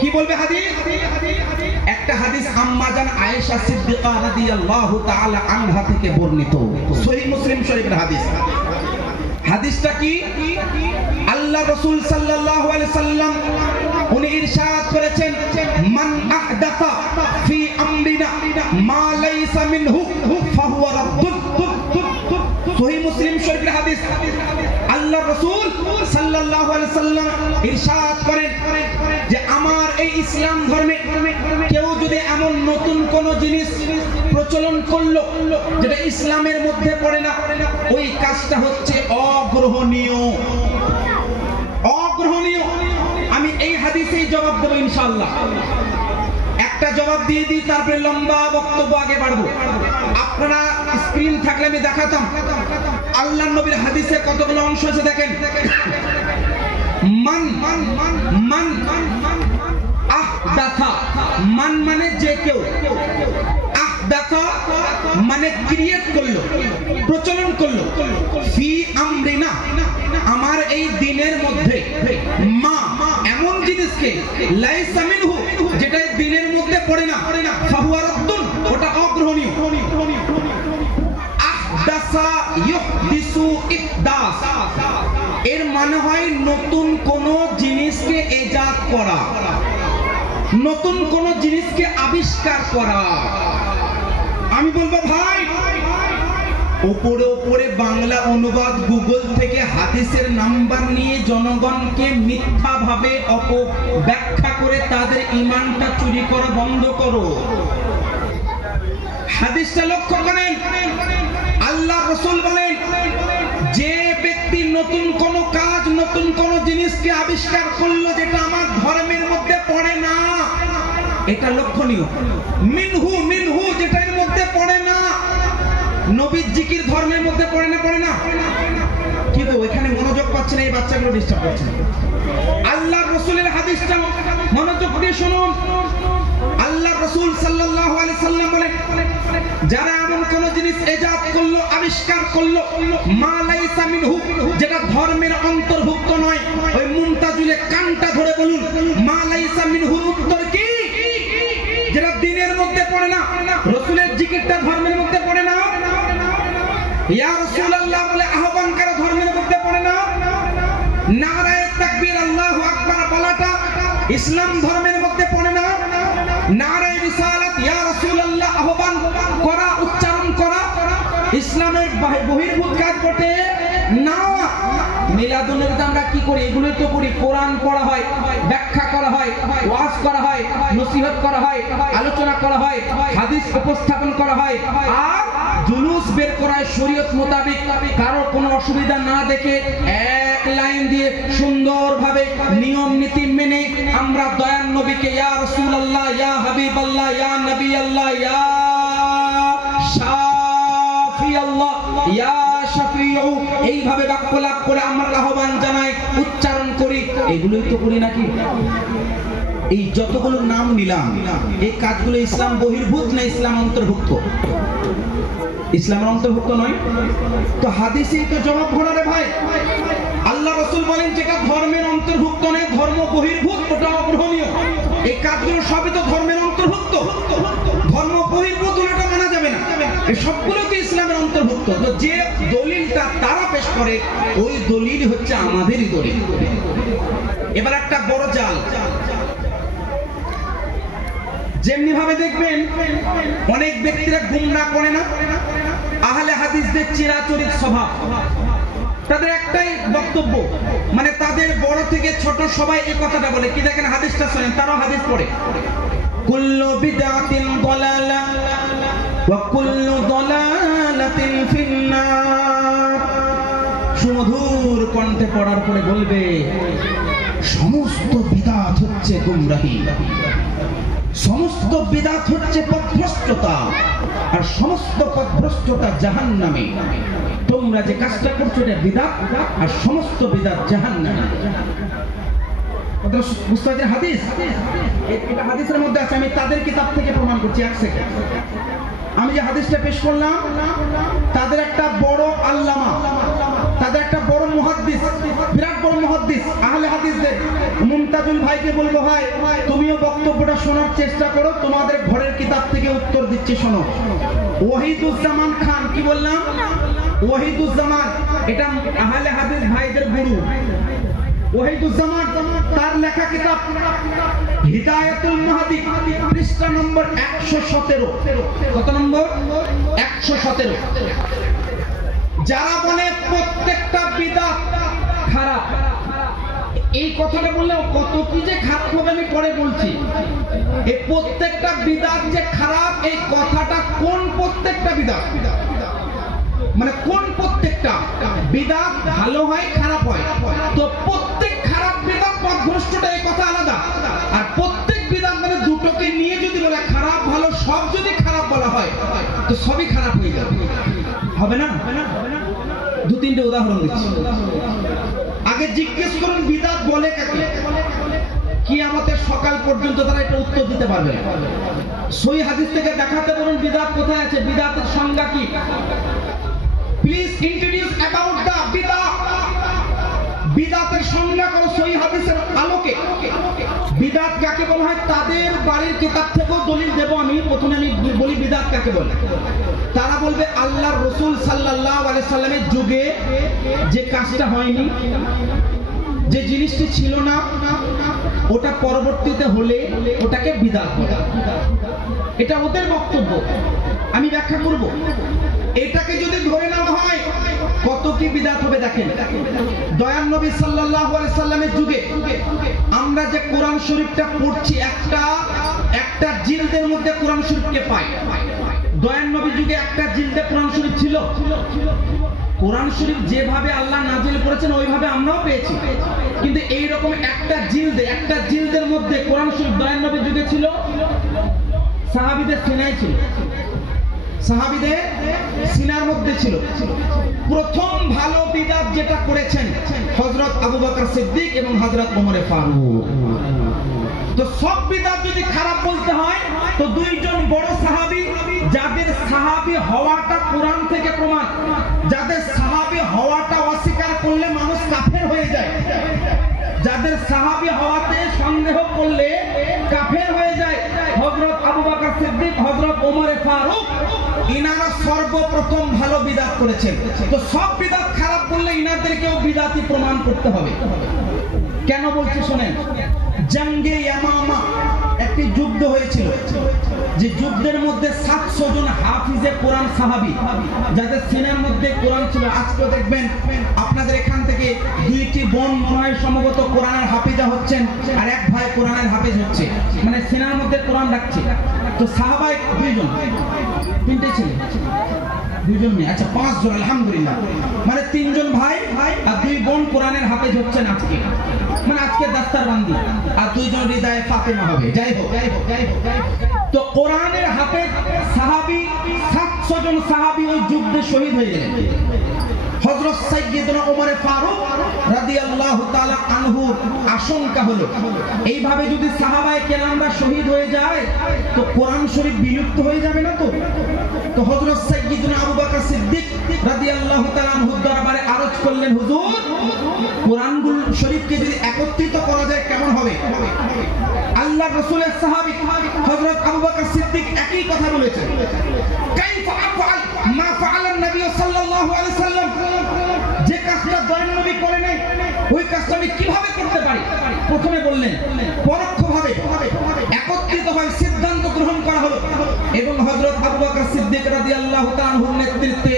কি বলবে হাদিস? একটা হাদিস আম্মা জান আয়েশা সিদ্দিকা রাদিয়াল্লাহু তাআলা আনহা থেকে বর্ণিত, সহিহ মুসলিম শরীফের হাদিস। হাদিসটা কি? আল্লাহ রাসূল সাল্লাল্লাহু আলাইহি সাল্লাম উনি ইরশাদ করেছেন, মান আহদাথা ফি আমরিনা মা লাইসা মিনহু ফাহুয়া রাদ্দুন। সহিহ মুসলিম শরীফের হাদিস। আল্লাহ রাসূল সাল্লাল্লাহু আলাইহি সাল্লাম ইরশাদ করেন যে আমার এই ইসলাম ধর্মে কেউ যদি এমন নতুন কোন জিনিস প্রচলন করলো যেটা ইসলামের মধ্যে পড়ে না, ওই কাজটা হচ্ছে অগ্রহণীয়। অগ্রহণীয়। আমি এই হাদিসেই জবাব দেব ইনশাআল্লাহ। একটা জবাব দিয়ে দিই, তারপরে লম্বা বক্তব্য আগে বাড়বো। আপনারা স্ক্রিন থাকলে আমি দেখাতাম। আল্লাহর নবীর হাদিসে কতগুলো অংশ আছে দেখেন। মান মান মান আহদাথা, মান মানে যে কেউ, আহদাথা মানে ক্রিয়েট করলো, প্রচলন করলো, ফি আমরিনা আমার এই দিনের মধ্যে, মা এমন জিনিসকে, লাইসা মিনহু যেটা দিনের মধ্যে পড়ে না, ফাহুয়া রাদ্দুন ওটা অগ্রহণীয়। আহদাসা ইউহদিসু ইহদাস এর মানে হয় নতুন কোন জিনিসকে ইজাদ করা, নতুন কোন জিনিসকে আবিষ্কার করা। আমি বলবো ভাই, উপরে উপরে বাংলা অনুবাদ গুগল থেকে হাদিসের নাম্বার নিয়ে জনগণকে মিথ্যাভাবে অপব্যাখ্যা করে তাদের ঈমানটা চুরি করা বন্ধ করো। হাদিসটা লক্ষ্য করেন। আল্লাহ রাসূল বলেন, যে ব্যক্তি নতুন কোন কাজ, নতুন কোন জিনিসকে আবিষ্কার করলো যেটা আমার ধর্মের মধ্যে পড়ে না, এটা লক্ষণীয়। মিনহু মিনহু যেটা এর মধ্যে পড়ে না, নবীর জিকির ধর্মের মধ্যে পড়ে না, পড়ে না। কি গো, এখানে মনোযোগ পাচ্ছে না, এই বাচ্চাগুলো ডিস্টার্ব করছে। আল্লাহ রাসূলের হাদিসটা মনোযোগ দিয়ে শুনুন। আল্লাহ রাসূল সাল্লাল্লাহু আলাইহি সাল্লাম বলেন, যারা এমন কোন জিনিস ইজাদ করলো, আবিষ্কার করলো, মা লাইসা মিনহু যেটা ধর্মের অন্তর্ভুক্ত নয়, ওই মুমতাজুলে কানটা ধরে বলুন, মা লাইসা মিনহু উত্তর কি? যেটা দিনের মধ্যে পড়ে না, রাসূলের জিকিরটা ধর্মের মধ্যে পড়ে না, ইয়া রাসূলুল্লাহ বলে আহ্বান করা ধর্মের মধ্যে পড়ে না, নারায়ে তাকবীর আল্লাহু আকবার বলাটা ইসলাম ধর্মের মধ্যে পড়ে না, নারায়ে রিসালাত ইয়া রাসূলুল্লাহ আহ্বান করা, উচ্চারণ করা ইসলামের বহির্ভূত কাজ বটে না। মিলাদুন্নবীতে আমরা কি করি? এগুলো তো করি। কোরআন পড়া হয়, ব্যাখ্যা করা হয়, ওয়াজ করা হয়, নসিহত করা হয়, আলোচনা করা হয়, হাদিস উপস্থাপন করা হয়, আর জুলুস বের করা হয় শরীয়ত মোতাবেক। কারো কোনো অসুবিধা না দেখে এক লাইন দিয়ে সুন্দরভাবে নিয়ম নীতি মেনে আমরা দয়ার নবীকে ইয়া রাসূলুল্লাহ, ইয়া হাবিবাল্লাহ, ইয়া নবী আল্লাহ, ইয়া শাফি আল্লাহ, ইয়া শাফিউ এইভাবে বাক্য লাভ করে আমরা আহ্বান জানাই, উচ্চারণ করি। এগুলোই তো করি নাকি? এই যতগুলো নাম নিলাম, এই কাজগুলো ইসলাম বহির্ভূত না ইসলাম অন্তর্ভুক্ত? ইসলামের অন্তর্ভুক্ত নয় তো হাদিসেই তো জবাব ঘোরারে ভাই। আল্লাহ রাসূল বলেন, যেটা ধর্মের অন্তর্ভুক্ত নয়, ধর্ম বহির্ভূত, ওটা অগ্রহণীয়। এই কাজগুলো সবই তো ধর্মের অন্তর্ভুক্ত, ধর্ম বহির্ভূত ওটা মানা যাবে না। এই সবগুলো তো ইসলামের অন্তর্ভুক্ত। তো যে দলিলটা তারা পেশ করে, ওই দলিল হচ্ছে আমাদেরই দলিল। এবার একটা বড় জাল, যেমনি ভাবে দেখবেন অনেক ব্যক্তিরা গুমরাহ করে না, আহলে হাদিসদের চিরাচরিত স্বভাব, তাদের একটাই বক্তব্য, মানে তাদের বড় থেকে ছোট সবাই এই কথাটা বলে কি, দেখেন হাদিসটা শুনেন, তারাও হাদিস পড়ে, কুল্লু বিদআতিন দালালাহ ওয়া কুল্লু দালালাতিন ফিন্নার। সুমধুর কণ্ঠে পড়ার পরে বলবে, সমস্ত বিদআত হচ্ছে গুমরাহি, সমস্ত বিদআত হচ্ছে পথভ্রষ্টতা, আর সমস্ত পথভ্রষ্টতা জাহান্নামে। তোমরা যে কাজটা করছো এটা বিদআত, আর সমস্ত বিদআত জাহান্নামে। মুস্তাদের হাদিস, এটা হাদিসের মধ্যে আছে, আমি তাদের কিতাব থেকে প্রমাণ করছি। এক সেকেন্ড, আমি যে হাদিসটা পেশ করলাম, তাদের একটা বড় আল্লামা, তাদের একটা বড় মুহাদ্দিস মুহাদ্দিস, বিরাট বড় মুহাদ্দিস আহলে হাদিসদের মুমতাজুল ভাইকে বলবো, ভাই তুমিও বক্তব্যটা শোনার চেষ্টা করো, তোমাদের ঘরের কিতাব থেকে উত্তর দিচ্ছি, শোনো। ওয়াহিদুজ্জামান খান, কি বললাম? ওয়াহিদুজ্জামান, এটা আহলে হাদিস ভাইদের গুরু। ওয়াহিদুজ্জামান তার লেখা কিতাব হিদায়াতুল মাহদি, পৃষ্ঠা নম্বর 117। কত নম্বর? 117। যারা বলে প্রত্যেকটা বিদআত খারাপ, এই কথাটা বললে কত কি যে খারাপ হবে আমি পরে বলছি। এই প্রত্যেকটা বিদআত যে খারাপ, এই কথাটা কোন প্রত্যেকটা বিদআত, মানে কোন প্রত্যেকটা বিদআত ভালো হয় খারাপ হয়? তো প্রত্যেক খারাপ বিদআত পথভ্রষ্টটা, এই কথা আলাদা। আর প্রত্যেক বিদআত মানে দুটোকে নিয়ে যদি বলে খারাপ ভালো, সব যদি খারাপ বলা হয় তো সবই খারাপ হয়ে যাবে, হবে না? দু তিনটে উদাহরণ দিচ্ছি। আগে জিজ্ঞেস করুন বিদআত বলে কাকে? কিয়ামতের সকাল পর্যন্ত তারা এটা উত্তর দিতে পারবে। সহিহ হাদিস থেকে দেখাতে বলুন বিদআত কোথায় আছে, বিদআতের সংজ্ঞা কি? প্লিজ ইন্ট্রোডিউস অ্যাবাউট দা বিদআত। বিদআতের সংজ্ঞা করো সহিহ হাদিসের আলোকে। বিদআত কাকে বলা হয়? তাদের বাড়ির কিতাব থেকেও দলিল দেব আমি। প্রথমে আমি বলি বিদআত কাকে বলে। তারা বলবে আল্লাহর রাসূল সাল্লাল্লাহু আলাইহি সাল্লামের যুগে যে কাজটা হয়নি, যে জিনিসটি ছিল না, ওটা পরবর্তীতে হলে ওটাকে বিদআত বলে। এটা ওদের বক্তব্য, আমি ব্যাখ্যা করব। এটাকে যদি ধরে নেওয়া হয় কত কি বিদআত হবে দেখেন। দয়ার নবী সাল্লাল্লাহু আলাইহি সাল্লামের যুগে আমরা যে কোরআন শরীফটা পড়ছি, একটা জিলদের মধ্যে কোরআন শরীফকে পাই। দয়ার নবীর যুগে একটা জিলদে কোরআন শরীফ ছিল। কোরআন শরীফ যেভাবে আল্লাহ নাজিল করেছেন ওইভাবে আমরাও পেয়েছি, কিন্তু এই রকম একটা জিলদের মধ্যে কোরআন শরীফ দয়ার নবীর যুগে ছিল, সাহাবীদের সিনায় ছিল, সাহাবীদের সিনার মধ্যে ছিল। প্রথম ভালো বিদআত যেটা করেছেন হযরত আবু বকর সিদ্দিক এবং হযরত ওমর ফারুক। তো সব বিদআত যদি খারাপ বলতে হয় তো দুইজন বড় সাহাবী, যাদের সাহাবী হওয়াটা কোরআন থেকে প্রমাণ, যাদের সাহাবী হওয়াটা অস্বীকার করলে মানুষ কাফের হয়ে যায়, যাদের সাহাবী হওয়াতে সন্দেহ করলে কাফের হয়ে যায়, হযরত আবু বকর সিদ্দিক, হযরত ওমর ফারুক, ইনারা সর্বপ্রথম ভালো বিদআত করেছেন। তো সব বিদআত খারাপ বললে ইনাদেরকেও বিদআতি প্রমাণ করতে হবে। কেন বলছি শুনেন। জঙ্গে ইয়ামামা একটি যুদ্ধ হয়েছিল, যে যুদ্ধের মধ্যে 700 জন হাফিজে কোরআন সাহাবী, যাদের সিনার মধ্যে কোরআন ছিল। আজকে দেখবেন আপনাদের এখান থেকে দুইটি বোন মনে হয় সম্ভবত কোরআনের হাফিজা হচ্ছেন, আর এক ভাই কোরআনের হাফিজ হচ্ছে, মানে সিনার মধ্যে কোরআন রাখছে। তো সাহাবায়ে দুইজন, তিনটে ছেলে, দুইজন মেয়ে, আচ্ছা 5 জন, আলহামদুলিল্লাহ, মানে 3 জন ভাই আর 2 বোন কোরআনের হাফেজ হচ্ছেন আজকে, মানে আজকে দাস্তারবান্দি, আর 2 জন হৃদয়ে ফাতেমা হবে। যাই হোক, তো কোরআনের হাফেজ সাহাবী 700 জন সাহাবী ওই যুদ্ধে শহীদ হয়ে গেলেন। হযরত সাইয়্যিদনা ওমর ফারুক রাদিয়াল্লাহু তাআলা আনহু আশঙ্কা হলো, এইভাবে যদি সাহাবায়ে কেরামরা শহীদ হয়ে যায় তো কোরআন শরীফ বিলুপ্ত হয়ে যাবে না। তো হযরত সাইয়্যিদনা আবু বকর সিদ্দিক রাদিয়াল্লাহু তাআলা আনহুর দরবারে আরজ করলেন, হুজুর কোরআনগুল শরীফকে যদি একত্রিত করা যায় কেমন হবে? আল্লাহ রাসূলের সাহাবী হযরত আবু বকর সিদ্দিক একই কথা বলেছেন, কাইফা আফআল মা ফাআলান নবী সাল্লাল্লাহু আলাইহি সাল্লাম, যে কাজটা দয়ার নবী করে নাই ওই কাজটা আমি কিভাবে করতে পারি? প্রথমে বললেন পরোক্ষভাবে একত্রিত হয় সিদ্ধান্ত গ্রহণ করা হলো, এবং হযরত আবু বকর সিদ্দিক রাদিয়াল্লাহু তাআলা আনহুর নেতৃত্বে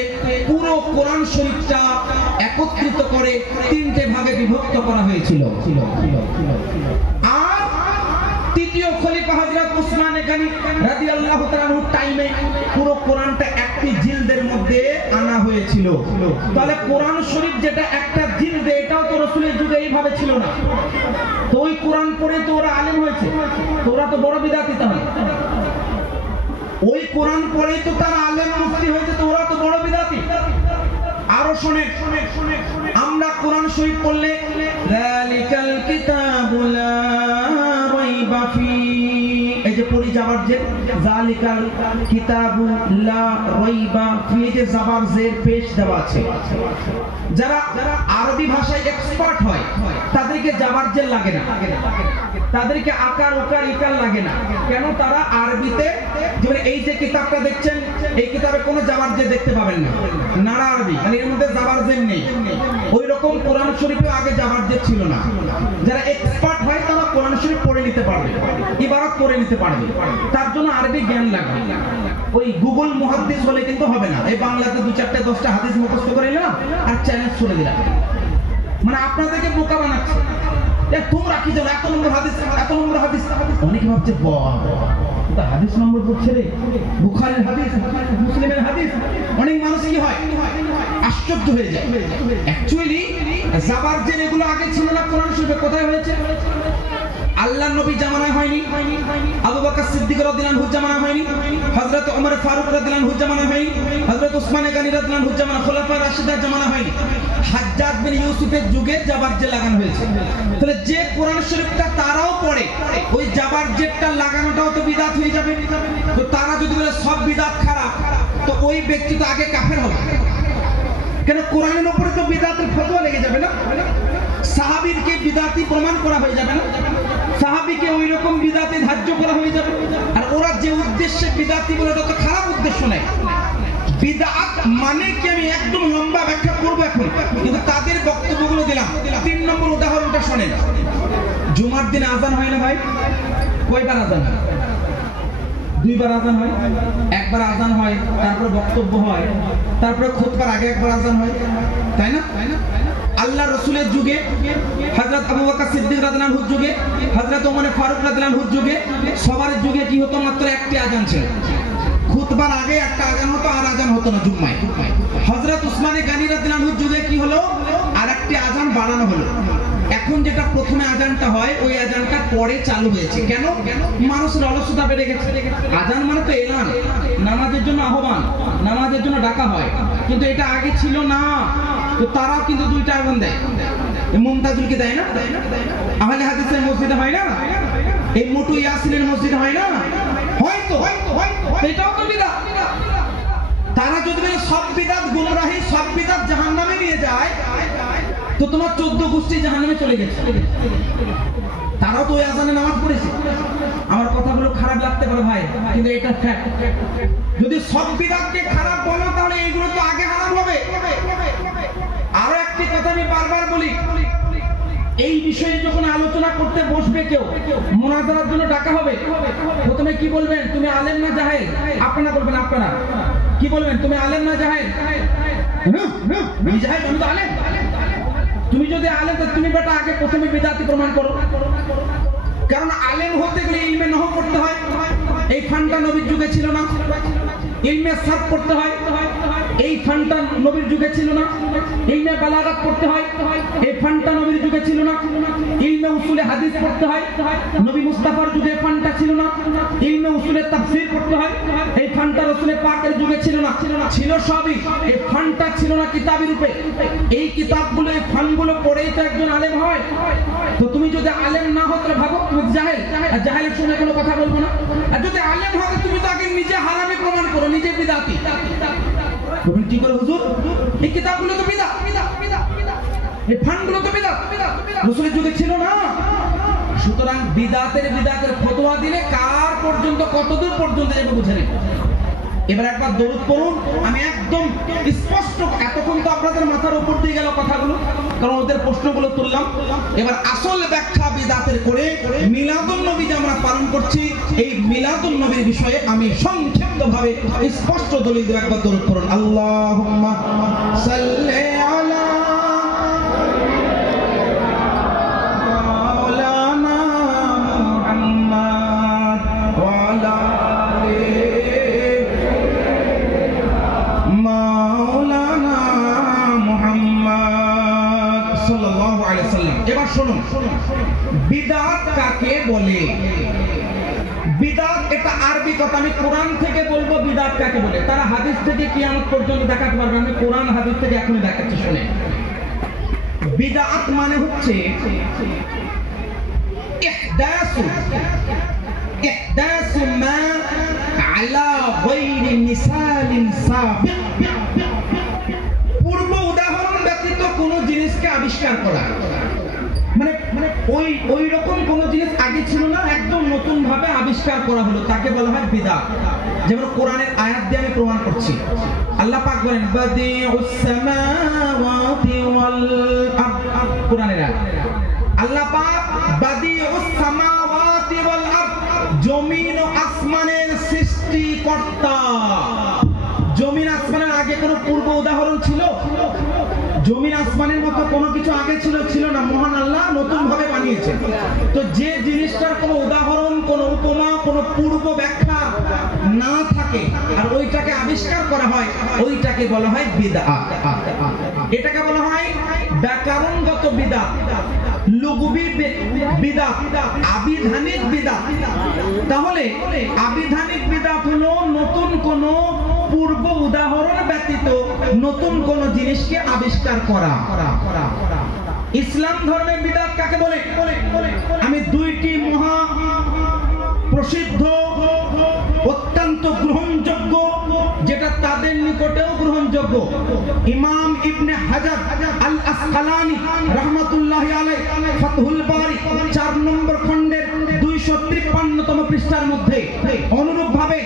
পুরো কোরআন শরীফটা একত্রিত করে 3টে ভাগে বিভক্ত করা হয়েছিল। আর তৃতীয় খলিফা হযরত উসমান গনি রাদিয়াল্লাহু তাআলা আনহুর টাইমে পুরো কোরআনটা একটি জিলদের মধ্যে আনা হয়েছিল। তাহলে কোরআন শরীফ যেটা একটা জিলদে, এটাও তো রাসূলের যুগে এইভাবে ছিল না। তো ওই কোরআন পড়ে তো ওরা আলেম হয়েছে, তো ওরা তো বড় বিদআতি, তাহলে ওই কোরআন পড়েই তো তারা আলেম মুফতি হয়েছে, তো ওরা তো বড় বিদআতি। আরো শুনেন, আমরা কোরআন শরীফ পড়লে যালিকাল কিতাবু লা রাইবা ফি, এই যে পড়ি জাবারজের যালিকাল কিতাবু লা রাইবা ফিহি জাবারজের পেশ দেওয়া আছে। যারা আরবি ভাষায় এক্সপার্ট হয় তাদেরকে জাবারজের লাগে না, তাদেরকে আকার উকার ইকার লাগে না। কেন? তারা আরবিতে, যেমন এই যে কিতাবটা দেখছেন, এই কিতাবে কোনো জাবারজের দেখতে পাবেন না, নারা আরবি, মানে এর মধ্যে জাবারজের নেই। ওই রকম কোরআন শরীফে আগে জাবারজের ছিল না। যারা এক্সপার্ট হয় তারা কোরআন শরীফ পড়ে নিতে পারবে, ইবারত পড়ে নিতে পারবে, তার জন্য আরবি জ্ঞান লাগবে। ওই গুগল মুহাদ্দিস বলে কিন্তু হবে না। এই বাংলাতে 2-4-10টা হাদিস মুখস্থ করে নিলাম আর চ্যালেঞ্জ করে দিলাম, মানে আপনাদেরকে বোকা বানাচ্ছে। তোমরা কি জানো এত নম্বর হাদিস, এত নম্বর হাদিস। অনেকে ভাবছে বাবা হাদিস নম্বর পড়ছে রে, বুখারীর হাদিস, মুসলিমের হাদিস। অনেক মানুষ কি হয়, আশ্চর্য হয়ে যায়। অ্যাকচুয়ালি জাবারজের এগুলো আগে ছিল না কোরআন শরীফে। কোথায় হয়েছে? আল্লাহর নবী জামানায় হয়নি, আবু বকর সিদ্দিক রাদিয়াল্লাহু আনহু জামানায় হয়নি, হযরত ওমর ফারুক রাদিয়াল্লাহু আনহু জামানায় হয়নি, হযরত উসমান গনি রাদিয়াল্লাহু আনহু জামানায়, খোলাফায়ে রাশিদার জামানায় হয়নি। হাজ্জাজ বিন ইউসুফের যুগে জাবারজের লাগানো হয়েছে। তাহলে যে কোরআন শরীফটা তারাও পড়ে, ওই জাবারজেরটা লাগানোটাও তো বিদআত হয়ে যাবে। তো তারা যদি বলে সব বিদআত খারাপ, তো ওই ব্যক্তি তো আগে কাফের হবে। কেন? কোরআনের উপরে তো বিদআতের ফতোয়া লেগে যাবে না? সাহাবীকে বিদআতি প্রমাণ করা হয়ে যাবে না? সাহাবীকে ওই রকম বিদআতে ধার্য করা হয়ে যাবে। আর ওরা যে উদ্দেশ্যে বিদআতি বলে, এটা তো খারাপ উদ্দেশ্য নয়। বিদআত মানে কি আমি একদম লম্বা ব্যাখ্যা করব এখন, কিন্তু তাদের বক্তব্যগুলো দিলাম। 3 নম্বর উদাহরণটা শুনেন। জুমার দিন আজান হয় না ভাই? কয়বার আজান হয়? 2 বার আজান হয়। একবার আজান হয়, তারপরে বক্তব্য হয়, তারপরে খুতবার আগে একবার আজান হয়, তাই না? আল্লাহ রাসূলের যুগে, হযরত আবু বকর সিদ্দিক রাদিয়াল্লাহু আনহুর যুগে, হযরত ওমর ফারুক রাদিয়াল্লাহু আনহুর যুগে, সবার যুগে কি হতো? মাত্র একটি আজান ছিল। খুতবার আগে একটা আজান হতো, আর আজান হতো না জুম্মায়। হযরত উসমান গনি রাদিয়াল্লাহু আনহুর যুগে কি হলো? আরেকটি আজান বাড়ানো হলো। এখন যেটা প্রথমে আজানটা হয়, ওই আজানটা পরে চালু হয়েছে। কেন? মানুষের অলসতা বেড়ে গেছে। আজান মানে তো এলান, নামাজের জন্য আহ্বান, নামাজের জন্য ডাকা হয়, কিন্তু এটা আগে ছিল না। তো তারাও কিন্তু 2টা আজান দেয়। মুমতাজুলকে দেয় না? আহলে হাদিসের মসজিদে হয় না? এই মোটু ইয়াসিনের মসজিদে হয় না? হয়তো এটাও তো বিদআত। তারা যদি বলে সব বিদআত গুমরাহি, সব বিদআত জাহান্নামে নিয়ে যায়, তো তোমার 14 গোষ্ঠী জাহান্নামে চলে গেছে। তারাও তো ওই আজানে নামাজ পড়েছে। আমার কথাগুলো খারাপ লাগতে পারে ভাই, কিন্তু এটা ফ্যাক্ট। যদি সব বিদআতকে খারাপ বলো, তাহলে এইগুলো তো আগে হারাম হবে। আরো একটি কথা আমি বারবার বলি, এই বিষয়ে যখন আলোচনা করতে বসবে কেউ, মুনাজারার জন্য ডাকা হবে, প্রথমে কি বলবেন? তুমি আলেম না জাহেল? আপনারা বলবেন, আপনারা কি বলবেন? তুমি আলেম না জাহেল? আমি জাহেল, আমি তো আলেম। তুমি যদি আলেম, তো তুমি বেটা আগে প্রথমে বিদআতি প্রমাণ করো। কারণ আলেম হতে গেলে ইলমে নহব পড়তে হয়। এই ফান্ডটা নবীর যুগে ছিল না। ইলমে সারফ পড়তে হয়, এই ফান্ডটা নবীর যুগে ছিল না। ইলমে বালাগাত পড়তে হয়, এই ফান্ডটা নবীর যুগে ছিল না। ইলমে উসুলে হাদিস পড়তে হয়, নবী মুস্তাফার যুগে এই ফান্ডটা ছিল না। ইলমে উসুলে তাফসীর পড়তে হয়, এই ফান্ডটা রাসূল পাকের যুগে ছিল না। ছিল সবই, এই ফান্ডটা ছিল না কিতাবী রূপে। এই কিতাবগুলো, এই ফান্ডগুলো পড়েই তো একজন আলেম হয়। তো তুমি যদি আলেম না হও, তাহলে ভাবো তুমি জাহেল, আর জাহেলের সঙ্গে কোনো কথা বলবো না। আর যদি আলেম হও, তুমি তো আগে নিজে হারামি প্রমাণ করো, নিজে বিদআতি। তুমি কি করে হুজুর? এই কিতাবগুলো তো বিদআত, এই ফান্ডগুলো তো বিদআত, রাসূলের যুগে ছিল না। সুতরাং বিদআতের ফতোয়া দিলে কার পর্যন্ত, কতদূর পর্যন্ত যাবে বুঝে নেই। এবার একবার দরুদ পড়ুন। আমি একদম স্পষ্ট, এতক্ষণ তো আপনাদের মাথার উপর দিয়ে গেল কথাগুলো, কারণ ওদের প্রশ্নগুলো তুললাম। এবার আসল ব্যাখ্যা বিদআতের করে মিলাদুন নবী যে আমরা পালন করছি, এই মিলাদুন নবীর বিষয়ে আমি সংক্ষিপ্তভাবে স্পষ্ট দলিল দেব। একবার দরুদ পড়ুন। আল্লাহুম্মা সাল্লি আলা মাওলানা মুহাম্মদ ওয়া আলা মাওলানা মুহাম্মদ সাল্লাল্লাহু আলাইহি সাল্লাম। এবার শুনুন, বিদআত কাকে বলে? বিদআত এটা আরবি কথা। আমি কোরআন থেকে বলবো বিদআত কাকে বলে। তারা হাদিস থেকে কিয়ামত পর্যন্ত দেখাতে পারবে। আমি কোরআন হাদিস থেকে এখনই দেখাচ্ছি, শুনে। বিদআত মানে হচ্ছে ইহদাসু মা মিসালিন সাবিক, পূর্ব উদাহরণ ব্যতীত কোন জিনিসকে আবিষ্কার করা, মানে ওই রকম কোন জিনিস আগে ছিল না, একদম নতুন ভাবে আবিষ্কার করা হলো, তাকে বলা হয় বিদআত। যেমন কোরআনের আয়াত দিয়ে আমি প্রমাণ করছি। আল্লাহ পাক বলেন বাদিউস সামাওয়াতি ওয়াল আরদ, কোরআনের আয়াত। আল্লাহ পাক বাদিউস সামাওয়াতি ওয়াল আরদ, জমিন ও আসমানের সৃষ্টিকর্তা। জমিন আসমানের আগে কোনো পূর্ব উদাহরণ ছিল? জমিন আসমানের মতো কোনো কিছু আগে ছিল না। মহান আল্লাহ নতুন ভাবে বানিয়েছেন। তো যে জিনিসটার কোনো উদাহরণ, কোনো উপমা, কোনো পূর্ব ব্যাখ্যা না থাকে আর ওইটাকে আবিষ্কার করা হয়, ওইটাকে বলা হয় বিদআত। এটাকে বলা হয় ব্যাকরণগত বিদআত, লুগবি বিদআত, আবিধানিক বিদআত। তাহলে আবিধানিক বিদআত হলো নতুন কোন পূর্ব উদাহরণ ব্যতীত নতুন কোন জিনিসকে আবিষ্কার করা। ইসলাম ধর্মের বিদআত কাকে বলে? আমি দুইটি মহা প্রসিদ্ধ, অত্যন্ত গ্রহণযোগ্য, যেটা তাদের নিকটেও গ্রহণযোগ্য, ইমাম ইবনে হাজার আল আসকালানি রাহমাতুল্লাহি আলাইহি ফাতহুল বারি 4 নম্বর খণ্ডের 253তম পৃষ্ঠার মধ্যে, অনুরূপ ভাবে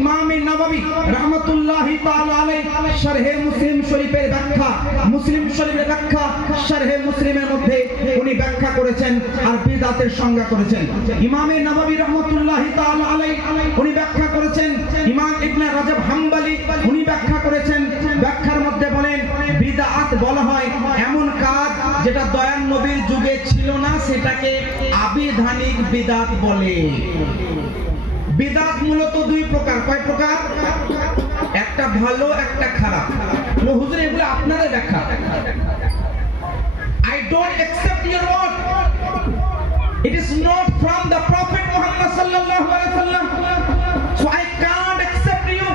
ইমাম নববী রাহমাতুল্লাহি তাআলা আলাইহি শারহে মুসলিম শরীফের ব্যাখ্যা, মুসলিম শরীফের ব্যাখ্যা শারহে মুসলিমের মধ্যে উনি ব্যাখ্যা করেছেন আর বিদআতের সংজ্ঞা করেছেন। ইমাম নববী রাহমাতুল্লাহি তাআলা আলাইহি উনি ব্যাখ্যা করেছেন, ইমাম ইবনে রাজব হাম্বলি উনি ব্যাখ্যা করেছেন। ব্যাখ্যার মধ্যে বলেন বিদআত বলা হয় এমন কাজ যেটা দয়ার নবীর যুগে ছিল না, সেটাকে আবিধানিক বিদআত বলে। বিদআত মূলত দুই প্রকার। কয় প্রকার? একটা ভালো, একটা খারাপ। হুজুর এগুলো আপনাদের ব্যাখ্যা। I don't accept your word. It is not from the Prophet Muhammad sallallahu alaihi wasallam, so I can't accept you.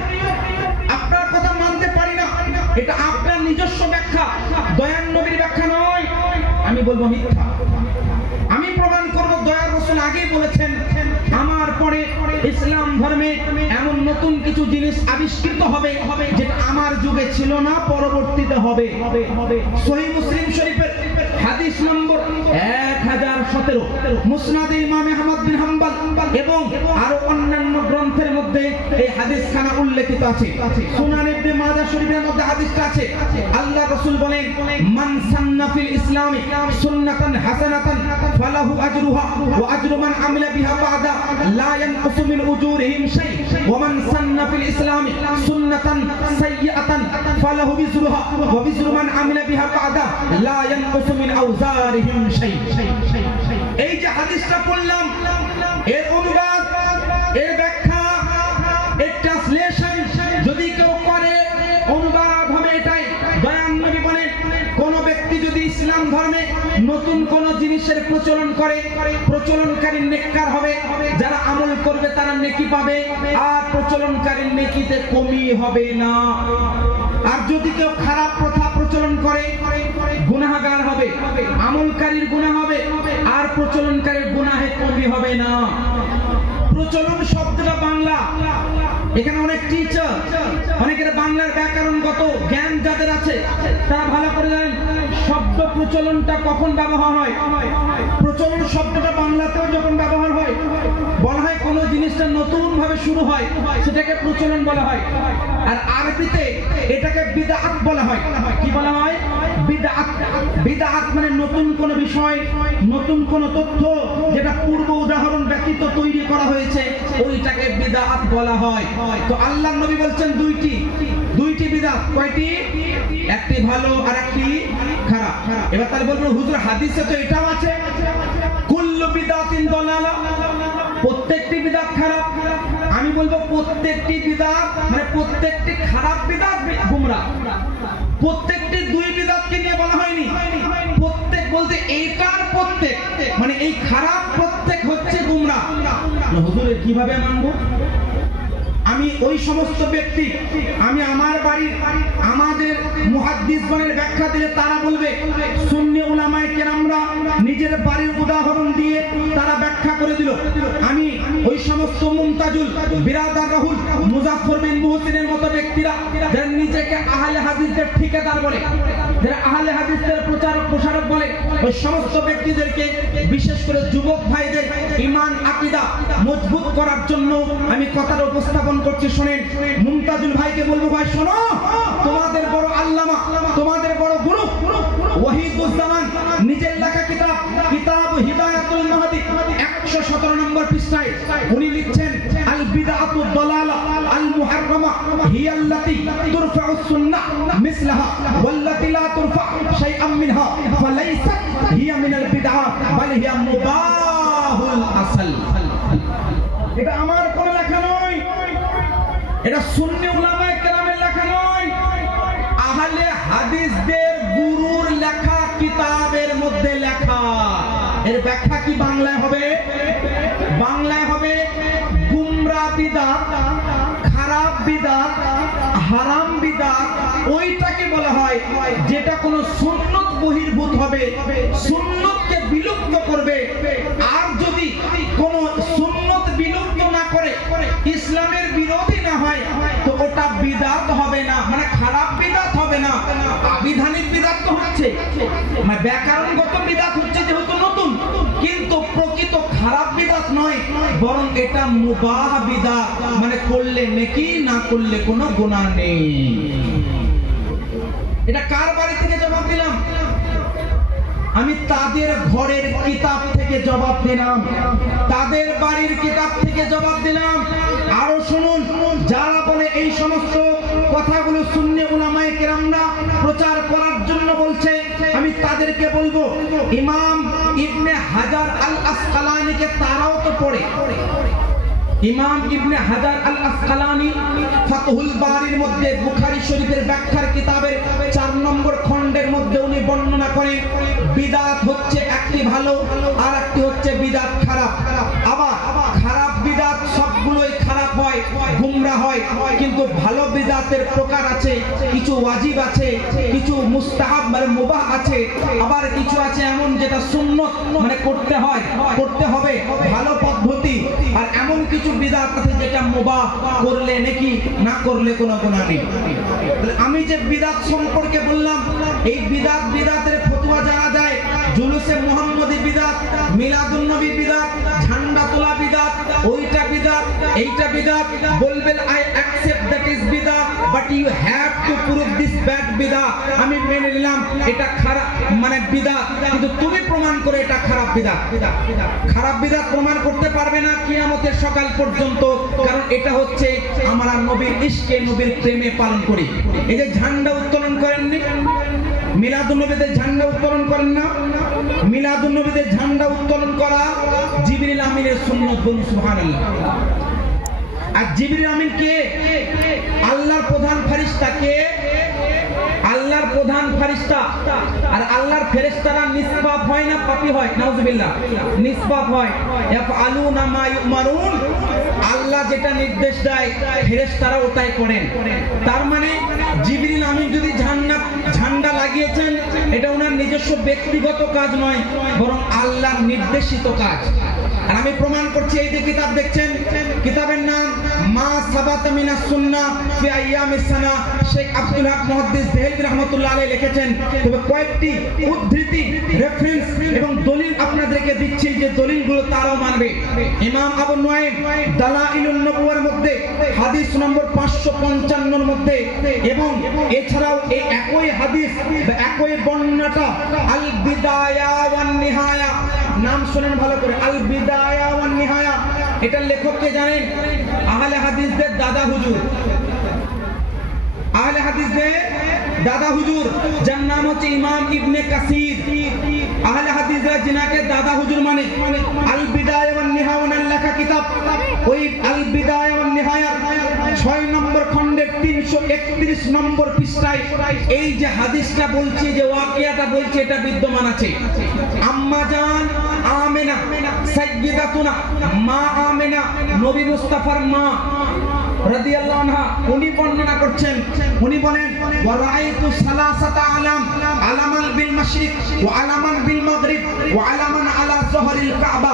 আপনার কথা মানতে পারি না, এটা আপনার নিজস্ব ব্যাখ্যা, দয়ার নবীর ব্যাখ্যা নয়। আমি বলবো মিথ্যা। আমি প্রমাণ করব দয়ার রাসূল আগেই বলেছেন, আমার পরে ইসলাম ধর্মে এমন নতুন কিছু জিনিস আবিষ্কৃত হবে যেটা আমার যুগে ছিল না, পরবর্তীতে হবে। সহিহ মুসলিম শরীফের হাদিস নম্বর 1017, মুসনাদে ইমাম আহমদ বিন হাম্বল এবং আরো অন্যান্য গ্রন্থের মধ্যে এই হাদিসখানা উল্লেখিত আছে। সুনান ইবনে মাজাহ শরীফের মধ্যে হাদিসটা আছে। আল্লাহ রাসূল বলেন, মান সান্না ফিল ইসলামি সুন্নাতান হাসানাতান ফালাহু আজরুহা ওয়া আজরু মান আমিলা বিহা বাদা লা ইয়ানকুসু মিন উজুরিহিম শাই ওয়া মান সান্না ফিল ইসলামি সুন্নাতান সাইয়্যাতান ফালাহু বিজরুহা ওয়া বিজরু মান আমিলা বিহা বাদা লা ইয়ানকুসু মিন আওজারিহিম শাই। এই যে হাদিসটা পড়লাম, এর অনুবাদ, এর ব্যাখ্যা, এর ট্রান্সলেশন যদি কেউ করে, অনুবাদ হবে এটাই। দয়ান নবী বলেন, কোন ব্যক্তি যদি ইসলাম ধর্মে নতুন কোন জিনিসের প্রচলন করে, প্রচলনকারী নেককার হবে, যারা আমল করবে তারা নেকি পাবে, আর প্রচলনকারীর নেকিতে কমি হবে না। আর যদি কেউ খারাপ প্রথা প্রচলন করে, গুনাহগার হবে, আমলকারীর গুনাহ হবে, আর প্রচলনকারীর গুনাহে কমি হবে না। প্রচলন শব্দটা বাংলা, এখানে অনেক টিচার, অনেকের বাংলার ব্যাকরণগত জ্ঞান যাদের আছে তারা ভালো করে জানেন শব্দ প্রচলনটা কখন ব্যবহার হয়। প্রচলন শব্দটা বাংলাতেও যখন ব্যবহার হয়, বলা হয় কোন জিনিসটা নতুন ভাবে শুরু হয়, সেটাকে প্রচলন বলা হয়। আর আরবিতে এটাকে বিদআত বলা হয়। কি বলা হয়? বিদআত। বিদআত মানে নতুন কোন বিষয়, নতুন কোন তথ্য যেটা পূর্ব উদাহরণ ব্যতীত তৈরি করা হয়েছে, ওইটাকে বিদআত বলা হয়। তো আল্লাহর নবী বলছেন দুইটি বিদআত। কয়টি? একটি ভালো আর একটি খারাপ। এবার তাহলে বলবো হুজুর হাদিসে তো এটাও আছে, কুল্লু বিদআতিন দালালা, প্রত্যেকটি বিদআত খারাপ। আমি বলবো প্রত্যেকটি বিদআত মানে প্রত্যেকটি খারাপ বিদআত গুমরাহ। প্রত্যেকটি দুই বিদআতকে নিয়ে বলা হয়নি। প্রত্যেক বলতে এইটার প্রত্যেক, মানে এই খারাপ প্রত্যেক হচ্ছে গুমরাহ। হুজুর কিভাবে মানবো? আমি ওই সমস্ত ব্যক্তি, আমি আমার বাড়ির আমাদের মুহাদ্দিসগণের ব্যাখ্যা দিলে তারা বলবে, সুন্নি উলামায়ে কেরামরা নিজের বাড়ির উদাহরণ দিয়ে তারা ব্যাখ্যা করে দিল। আমি ওই সমস্ত মুমতাজুল বিরাদার রাহুল মুজাফফর বিন মুহসিনের মতো ব্যক্তিরা যারা নিজেকে আহলে হাদিসের ঠিকাদার বলে, যারা আহলে হাদিসের প্রচারক প্রসারক বলে, ওই সমস্ত ব্যক্তিদেরকে বিশেষ করে যুবক ভাইদের ঈমান আকীদা মজবুত করার জন্য আমি কথাটা উপস্থাপন করছি। শুনেন, মুমতাজুল ভাইকে বলবো, ভাই শোনো, তোমাদের বড় আল্লামা, তোমাদের বড় গুরু ওয়াহিদুজ্জামান নিজের লেখা কিতাব কিতাব হিদায়াতুল মাহদি 117 নম্বর পৃষ্ঠায় উনি লিখছেন, আল বিদআতু দালালা আল মুহাররামা হিয়া আল্লাতী তুরফাউ সুন্নাহ মিসলাহা ওয়াল্লাতী লা তুরফা শাইআম মিনহা ফালাইসাত হিয়া মিনাল বিদআ বাল হিয়া মুবাহুল আসল। এটা আমার কোন লেখা নয়, এটা সুন্নি উলামায়ে কেরামের লেখা নয়, আহলে হাদিসদের গুরুর লেখা কিতাবের মধ্যে লেখা। এর ব্যাখ্যা কি বাংলায় হবে? বাংলায় হবে গুমরা বিদআত, খারাপ বিদআত, হারাম বিদআত ওইটাকে বলা হয় যেটা কোনো সুন্নত বহির্ভূত হবে, সুন্নতকে বিলুপ্ত করবে। আর যদি কোনো সুন্নত বিলুপ্ত না করে ইসলামের বিরোধী না হয় তো ওটা বিদআত হবে না, মানে খারাপ বিদআত হবে না। আবিধানিক বিদআত তো হচ্ছে, মানে ব্যাকরণগত বিদআত হচ্ছে যেহেতু নতুন, কিন্তু প্রকৃত খারাপ বিদআত নয়, বরং এটা মুবাহ বিদআত, মানে করলে নেকি, না করলে কোনো গুনাহ নেই। এটা কার বাড়ি থেকে জবাব দিলাম? আমি তাদের ঘরের কিতাব থেকে জবাব দিলাম, তাদের বাড়ির কিতাব থেকে জবাব দিলাম। আরো শুনুন, যারা বলে এই সমস্ত কথাগুলো সুন্নি উলামায়ে কেরামরা প্রচার করার জন্য বলছে, আমি তাদেরকে বলবো, ইমাম ইবনে হাজার আল আসকালানিকে তারাও তো পড়ে। ইমাম ইবনে হাজার আল আসকালানি ফাতহুল বারির মধ্যে বুখারী শরীফের ব্যাখ্যার কিতাবের 4 নম্বর খণ্ডের মধ্যে উনি বর্ণনা করেন, বিদআত হচ্ছে একটি ভালো আর একটি হচ্ছে বিদআত খারাপ। আবার খারাপ বিদআত সবগুলোই খারাপ হয়, গুমরা হয়, কিন্তু ভালো বিদআতের প্রকার আছে, কিছু ওয়াজিব আছে, কিছু মুস্তাহাব মানে মুবাহ আছে, আবার কিছু আছে এমন যেটা সুন্নত মানে করতে হয়, করতে হবে, ভালো পদ্ধতি, আর এমন কিছু বিদআত আছে যেটা মুবাহ, করলে নেকি, না করলে কোনো গুনাহ নেই। আমি যে বিদআত সম্পর্কে বললাম, এই বিদআতের ফতোয়া জানা যায়, জুলুসে মুহাম্মদি বিদআত, মিলাদুন নবী বিদআত, ঝান্ডা তোলা বিদআত, ওইটা বিদআত, এইটা বিদআত। বলবেন আই অ্যাকসেপ্ট দ্যাট ইজ বিদআত, but you have to prove this bad বিদআত। আমি মেনে নিলাম এটা খারাপ মানে বিদআত, কিন্তু তুমি প্রমাণ করে এটা খারাপ বিদআত। খারাপ বিদআত প্রমাণ করতে পারবে না কিয়ামতের সকাল পর্যন্ত, কারণ এটা হচ্ছে আমরা নবীর ইশকে, নবীর প্রেমে পালন করি। এই যে ঝান্ডা উত্তোলন করেননি, মিলাদুন নবীদের ঝান্ডা উত্তোলন করেন না, মিলাদুন নবীদের ঝান্ডা উত্তোলন করা জিবরিল আমিনের সুন্নাত, বলুন সুবহানাল্লাহ। আর জিবরিল আমিন কে? আল্লাহর প্রধান ফেরেশতা। কে? আল্লাহর প্রধান ফেরেশতা। আর আল্লাহর ফেরেশতারা নিষ্পাপ হয় না পাপী হয়? নাউজুবিল্লাহ, নিষ্পাপ হয়। ইয়াফআলুনা মা ইউমারুন, আল্লাহ যেটা নির্দেশ দেয় ফেরেশতারা ওটাই করেন। তার মানে জিবরিল আমিন যদি ঝান্ডা লাগিয়েছেন, এটা ওনার নিজস্ব ব্যক্তিগত কাজ নয়, বরং আল্লাহর নির্দেশিত কাজ। আর আমি প্রমাণ করছি, এই যে কিতাব দেখছেন, কিতাবের নাম মা সাবাতা মিনাস সুন্নাহ ফি আইয়ামিস সানা, শেখ আব্দুল হক মুহাদ্দিস দেহলভী রাহমাতুল্লাহ আলাইহি লিখেছেন। তবে কয়েকটি উদ্ধৃতি, রেফারেন্স এবং দলিল আপনাদেরকে দিচ্ছি, যে দলিলগুলো তারাও মানবে। ইমাম আবু নুআইম দালাইলুন নবুওয়ার মধ্যে হাদিস নম্বর 555 এর মধ্যে, এবং এছাড়াও এই একই হাদিস একই বর্ণনাটা আল বিদায়া ওয়ান নিহায়া, নাম শুনেন ভালো করে, আল বিদায়া ওয়ান নিহায়া, এটার লেখক কে জানেন? আহলে হাদিসদের দাদা হুজুর, আহলে হাদিসদের দাদা হুজুর, যার নাম হচ্ছে ইমাম ইবনে কাসির। আহলে হাদিসরা যিনাকে দাদা হুজুর মানে, আল বিদায়া ওয়ান নিহায়া লেখা কিতাব, ওই আল বিদায়া ওয়ান নিহায়া 6 নম্বর খণ্ডের 31 নম্বর পৃষ্ঠায় এই যে হাদিসটা বলছি, যে ওয়াকিয়াটা বলছি, এটা বিদ্যমান আছে। আম্মা জান আমেনা সাইয়্যিদাতুনা মা আমেনা, নবী মুস্তাফার মা রাদিয়াল্লাহু আনহা, উনি বর্ণনা করছেন। উনি বলেন ওয়া রাআইতু সালাসাতা আলামান বিল মাশরিক ওয়া আলামান বিল মাগরিব ওয়া আলামান আলা যহরিল কাবা।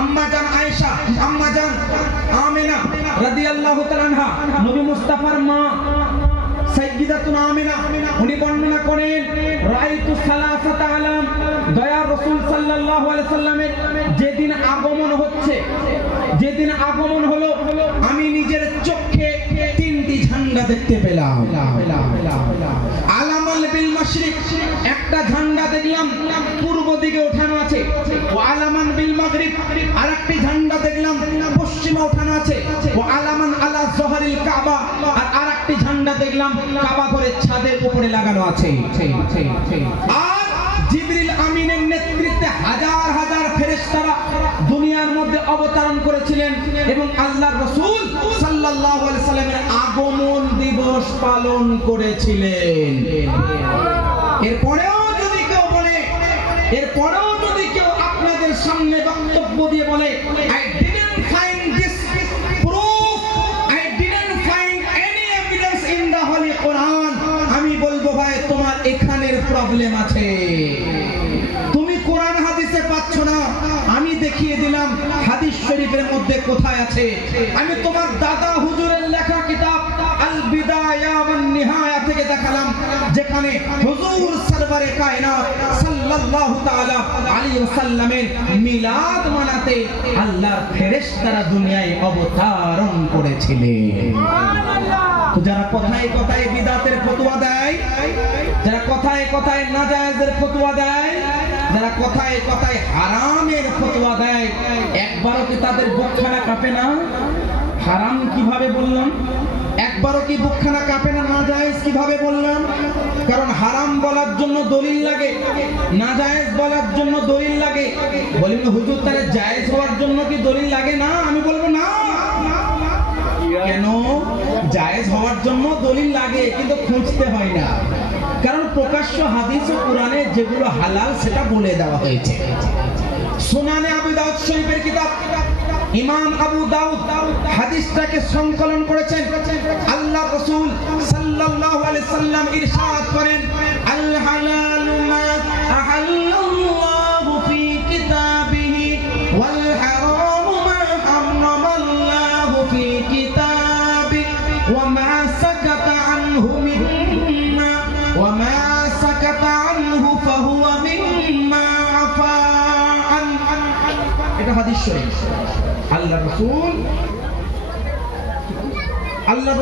আম্মা জান আয়েশা, আম্মা জান আমিনা রাদিয়াল্লাহু তাআলা আনহা, নবী মুস্তাফার মা সাইয়্যিদাতুনা আমিনা, উনি বর্ণনা করেন রাআইতু সালাসাতা আলাম, দয়ার রাসূল সাল্লাল্লাহু আলাইহি সাল্লামের যেদিন আগমন হচ্ছে, যেদিন আগমন হলো, আমি নিজের চোখে 3টি ঝান্ডা দেখতে পেলাম। আলামাল বিল মাশরিক, একটা ঝান্ডা দেখলাম পূর্ব দিকে ওঠানো আছে। ওয়া আলামান বিল মাগরিব, আরেকটি ঝান্ডা দেখলাম পশ্চিমে ওঠানো আছে। ওয়া আলামান আলা যহরিল কাবা, আর আরেকটি ঝান্ডা দেখলাম কাবা ঘরের ছাদের উপরে লাগানো আছে। আর জিবরিল আমিনের নেতৃত্বে হাজার হাজার ফেরেশতারা দুনিয়ার মধ্যে অবতরণ করেছিলেন এবং আল্লাহর রাসূল সাল্লাল্লাহু আলাইহি সাল্লামের আগমন দিবস পালন করেছিলেন। এরপরেও যদি কেউ বলে, এরপরেও যদি কেউ আপনাদের সামনে বক্তব্য দিয়ে বলে I didn't find this proof, I didn't find any evidence in the Holy Quran, আমি বলবো ভাই তোমার এখানের প্রবলেম আছে, তুমি কোরআন হাদিসে পাচ্ছ না। আমি দেখিয়ে দিলাম হাদিস শরীফের মধ্যে কোথায় আছে। আমি তোমার দাদা হুজুরের লেখা কিতাব আল বিদায়া ওয়ান নিহায়া থেকে দেখালাম, যেখানে হুজুর সরওয়ারে কায়নাত সাল্লাল্লাহু তাআলা আলাইহি ওয়াসাল্লামের মিলাদ মানাতে আল্লাহর ফেরেশতারা দুনিয়ায় অবতরণ করেছিলেন। তো যারা কথায় কথায় বিদআতের ফতোয়া দেয়, যারা কথায় কথায় নাজায়েজের ফতোয়া দেয়, যারা কথায় কথায় হারামের ফতোয়া দেয়, একবারও কি তাদের বুকখানা কাঁপে না? হারাম কিভাবে বললাম? একবারও কি বুকখানা কাঁপে না? নাজায়েজ কিভাবে বললাম? কারণ হারাম বলার জন্য দলিল লাগে, নাজায়েজ বলার জন্য দলিল লাগে। বলেন হুজুর তাহলে জায়েজ হওয়ার জন্য কি দলিল লাগে না? আমি বলবো না। কেন? জায়েজ হওয়ার জন্য দলিল লাগে, কিন্তু খুঁজতে হয় না। কারণ প্রকাশ্য হাদিস ও কোরআনে যেগুলো হালাল সেটা বলে দেওয়া হয়েছে। সুনানে আবু দাউদ শরীফের কিতাব ইমাম আবু দাউদ হাদিসটাকে সংকলন করেছেন। আল্লাহ রাসূল সাল্লাল্লাহু আলাইহি সাল্লাম ইরশাদ করেন আল হালালু মা আহাল্লাল্লাহু ফি কিতাবিহি ওয়াল হারামু মা হারামাল্লাহু ফি কিতাবিহি ওয়া মা সাকাতা আনহু মিম্মা ওয়া মা সাকাতা আনহু ফাহুয়া মিম্মা আফা আন। এটা হাদিস শরীফ। আল্লাহ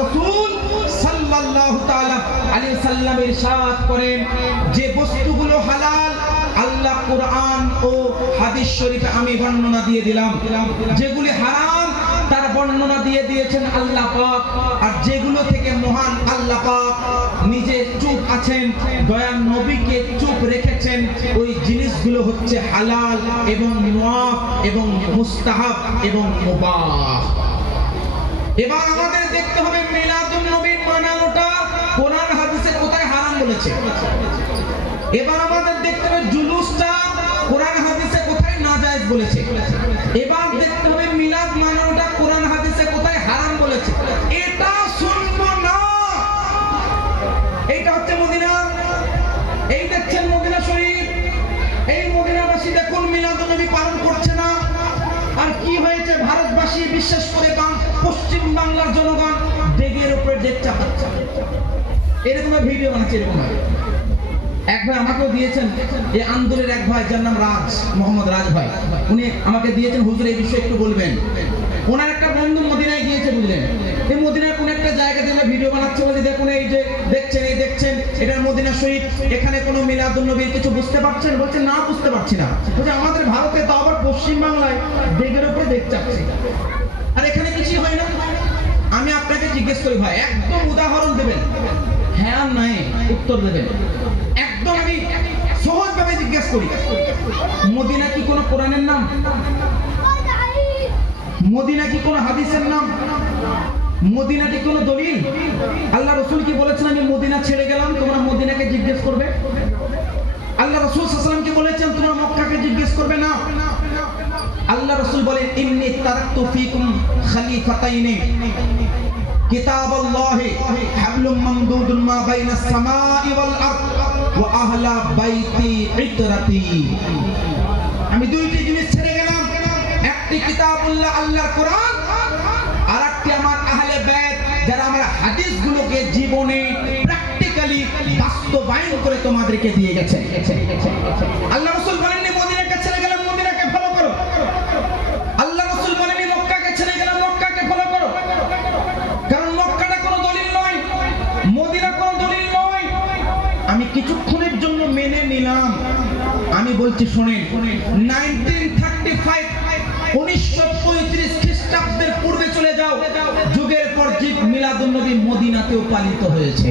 রাসূল সাল্লাল্লাহু তাআলা আলাইহি সাল্লাম ইরশাদ করেন যে বস্তুগুলো হালাল আল্লাহ কোরআন ও হাদিস শরীফে আমি বর্ণনা দিয়ে দিলাম, যেগুলি হারাম তার বর্ণনা দিয়ে দিয়েছেন আল্লাহ পাক। আর যেগুলো থেকে মহান আল্লাহ পাক নিজে চুপ আছেন, দয়ার নবীকে চুপ রেখেছেন, ওই জিনিসগুলো হচ্ছে হালাল এবং মুআফ এবং মুস্তাহাব এবং মুবাহ। এবার আমাদের দেখতে হবে মিলাদুন নবী মানানোটা কোরআন হাদিসে কোথায় হারাম বলেছে। এবার আমাদের দেখতে হবে জুলুসটা কোরআন হাদিসে কোথায় নাজায়েজ বলেছে। এবার দেখতে হবে মিলাদ মানানোটা কোরআন হাদিসে কোথায় হারাম বলেছে। এটা শুনবো না। এইটা হচ্ছে মদিনা, এই দেখছেন মদিনা শরীফ, এই মদিনাবাসী দেখুন মিলাদুন নবী পালন করছে না। আর কি হয়েছে? ভারতবাসী বিশেষ করে পশ্চিম বাংলার জনগণ ডেগের উপরে ডেগ চাপাচ্ছে। এরকম ভিডিও বানাচ্ছে। এরকম এক ভাই আমাকেও দিয়েছেন, এই আন্দোলনের এক ভাই যার নাম মোহাম্মদ রাজ ভাই, উনি আমাকে দিয়েছেন হুজুর এই বিষয়ে একটু বলবেন। ওনার একটা বন্ধু মদিনায় গিয়েছে, বুঝলেন, এই মদিনার কোন একটা জায়গা থেকে ভিডিও বানাচ্ছে, বলে দেখুন এই যে দেখছেন, এই দেখছেন এটার মদিনা শরীফ, এখানে কোনো মিলাদুন নবীর কিছু বুঝতে পারছেন? বলছে না, বুঝতে পারছি না। বলছে আমাদের ভারতে তো আবার পশ্চিম বাংলায় ডেগের উপরে ডেগ চাপছে, আর এখানে কিছুই হয় না। আমি আপনাকে জিজ্ঞেস করি ভাই, একদম উদাহরণ দেবেন, হ্যাঁ নাই উত্তর দেবেন। একদম আমি সহজ ভাবে জিজ্ঞেস করি, মদিনা কি কোনো কোরআনের নাম? মদিনা কি কোনো হাদিসের নাম? মদিনাটি কোনো দলিল? আল্লাহ রাসূল কি বলেছেন আমি মদিনা ছেড়ে গেলাম, তোমরা মদিনাকে জিজ্ঞেস করবে? আল্লাহ রাসূল সাল্লাল্লাহু আলাইহি ওয়াসাল্লাম কি বলেছেন তোমরা মক্কাকে জিজ্ঞেস করবে না? আল্লাহ রাসূল বলেন ইন্নী তারাকতু ফীকুম খলিফাতাইনি কিতাবাল্লাহি হাবলুম মামদুদুন মা বাইনাস সামাই ওয়াল আরদ ওয়া আহলা বাইতি ইতরাতি। আমি দুইটি জিনিস ছেড়ে গেলাম, একটি কিতাবুল্লাহ আল্লাহর কোরআন, আর একটি আমার আহলে বাইত যারা আমার হাদিসগুলোকে জীবনে প্র্যাকটিক্যালি বাস্তবায়ন করে তোমাদেরকে দিয়ে গেছে। আল্লাহ রাসূল বলেননি মদিনাকে ছেড়ে গেলাম মদিনাকে ফলো করো। আল্লাহ রাসূল বলেননি মক্কাকে ছেড়ে গেলাম মক্কাকে ফলো করো। কারণ মক্কাটা কোনো দলিল নয়, মদিনা কোনো দলিল নয়। আমি কিছুক্ষণের জন্য মেনে নিলাম, আমি বলছি শোনেন 1935 1935 খ্রিস্টাব্দের পূর্বে চলে যাও, যুগের পর যুগ মিলাদুন নবী মদিনাতেও পালিত হয়েছে।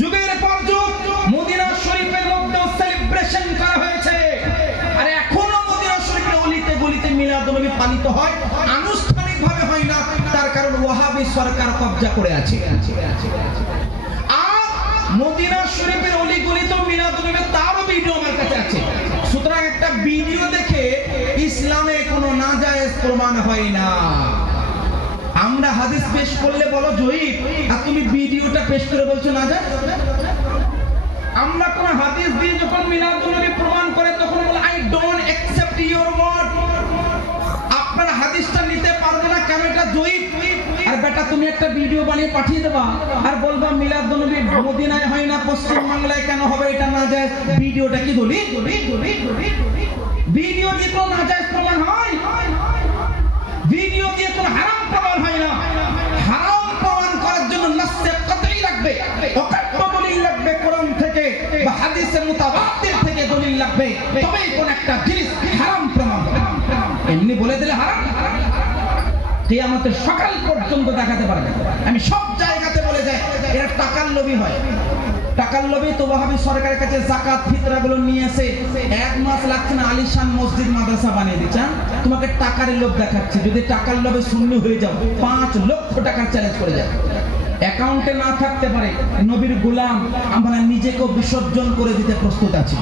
যুগের পর যুগ মদিনা শরীফের মধ্যে সেলিব্রেশন করা হয়েছে, আর এখনো মদিনা শরীফের অলিতে গলিতে মিলাদুন নবী পালিত হয়। আনুষ্ঠানিকভাবে হয় না, তার কারণ ওয়াহাবি সরকার কব্জা করে আছে। আর মদিনা শরীফের অলি গলিতেও মিলাদুন নবী তারও ভিডিও আমার কাছে আছে। সুতরাং একটা ভিডিও দেখে ইসলামে কোনো নাজায়েজ প্রমাণ হয় না। আমরা হাদিস পেশ করলে বলো জয়ীব, আর তুমি ভিডিওটা পেশ করে বলছো নাজায়েজ। আমরা কোন হাদিস দিয়ে যখন মিলাদুন নবী প্রমাণ করে তখন বলে I don't accept your word. আপনারা হাদিসটা নিতে পারবে না কেন? এটা জয়ীব। আর বেটা তুমি একটা ভিডিও বানিয়ে পাঠিয়ে দেবা আর বলবা মিলাদুন নবী মদিনায় হয় না পশ্চিম বাংলায় কেন হবে, এটা নাজায়েজ। ভিডিওটা কি দলিল? ভিডিও দিয়ে তো নাজায়েজ প্রমাণ হয়, ভিডিও দিয়ে কোনো হারাম প্রমাণ হয় না। হারাম প্রমাণ করার জন্য নাসে কতই লাগবে, অকাট্য দলিল লাগবে কোরআন থেকে বা হাদিসের মুতাওয়াতির থেকে দলিল লাগবে, তবেই কোন একটা জিনিস হারাম প্রমাণ হবে। এমনি বলে দিলে হারাম কিয়ামতের সকাল পর্যন্ত দেখাতে পারবে। আমি সব জায়গাতে বলে যাই এরা টাকার লোভী হয়। টাকার লোভে তো ওয়াহাবি সরকারের কাছে যাকাত ফিতরা গুলো নিয়ে এসে 1 মাস লাগছে না আলিশান মসজিদ মাদ্রাসা বানিয়ে দিচ্ছে। তোমাকে টাকার লোভ দেখাচ্ছে, যদি টাকার লোভে শূন্য হয়ে যাও 5 লক্ষ টাকার চ্যালেঞ্জ করে যাবে। অ্যাকাউন্টে না থাকতে পারে, নবীর গোলাম আমরা নিজেকেও বিসর্জন করে দিতে প্রস্তুত আছি।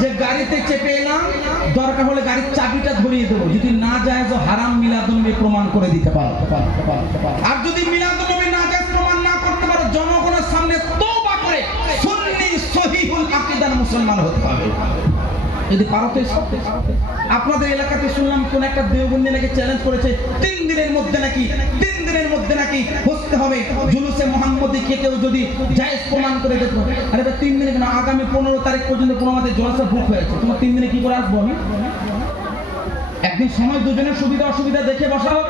যে গাড়িতে চেপে এলাম, দরকার হলে গাড়ির চাবিটা ধরিয়ে দেবো, যদি না জায়েজ হারাম মিলাদুন নবী প্রমাণ করে দিতে পারো। আর যদি মিলাদুন নবী না জায়েজ প্রমাণ না করতে পারো, জনগণের সামনে তওবা করে সুন্নি সহিহুল আকীদার মুসলমান হতে হবে। যদি পারো তো আপনাদের এলাকাতে শুনলাম কোন একটা দেওবন্দি নাকি চ্যালেঞ্জ করেছে 3 দিনের মধ্যে নাকি বসতে হবে জুলুসে মুহাম্মদী কে কেউ যদি জায়েজ প্রমাণ করে দিতে। আরে ভাই 3 দিনে কেন, আগামী 15 তারিখ পর্যন্ত আমাদের জলসা বুক হয়েছে, তোমার 3 দিনে কি করে আসবো আমি? একদিন সময় দুজনের সুবিধা অসুবিধা দেখে বসা হোক,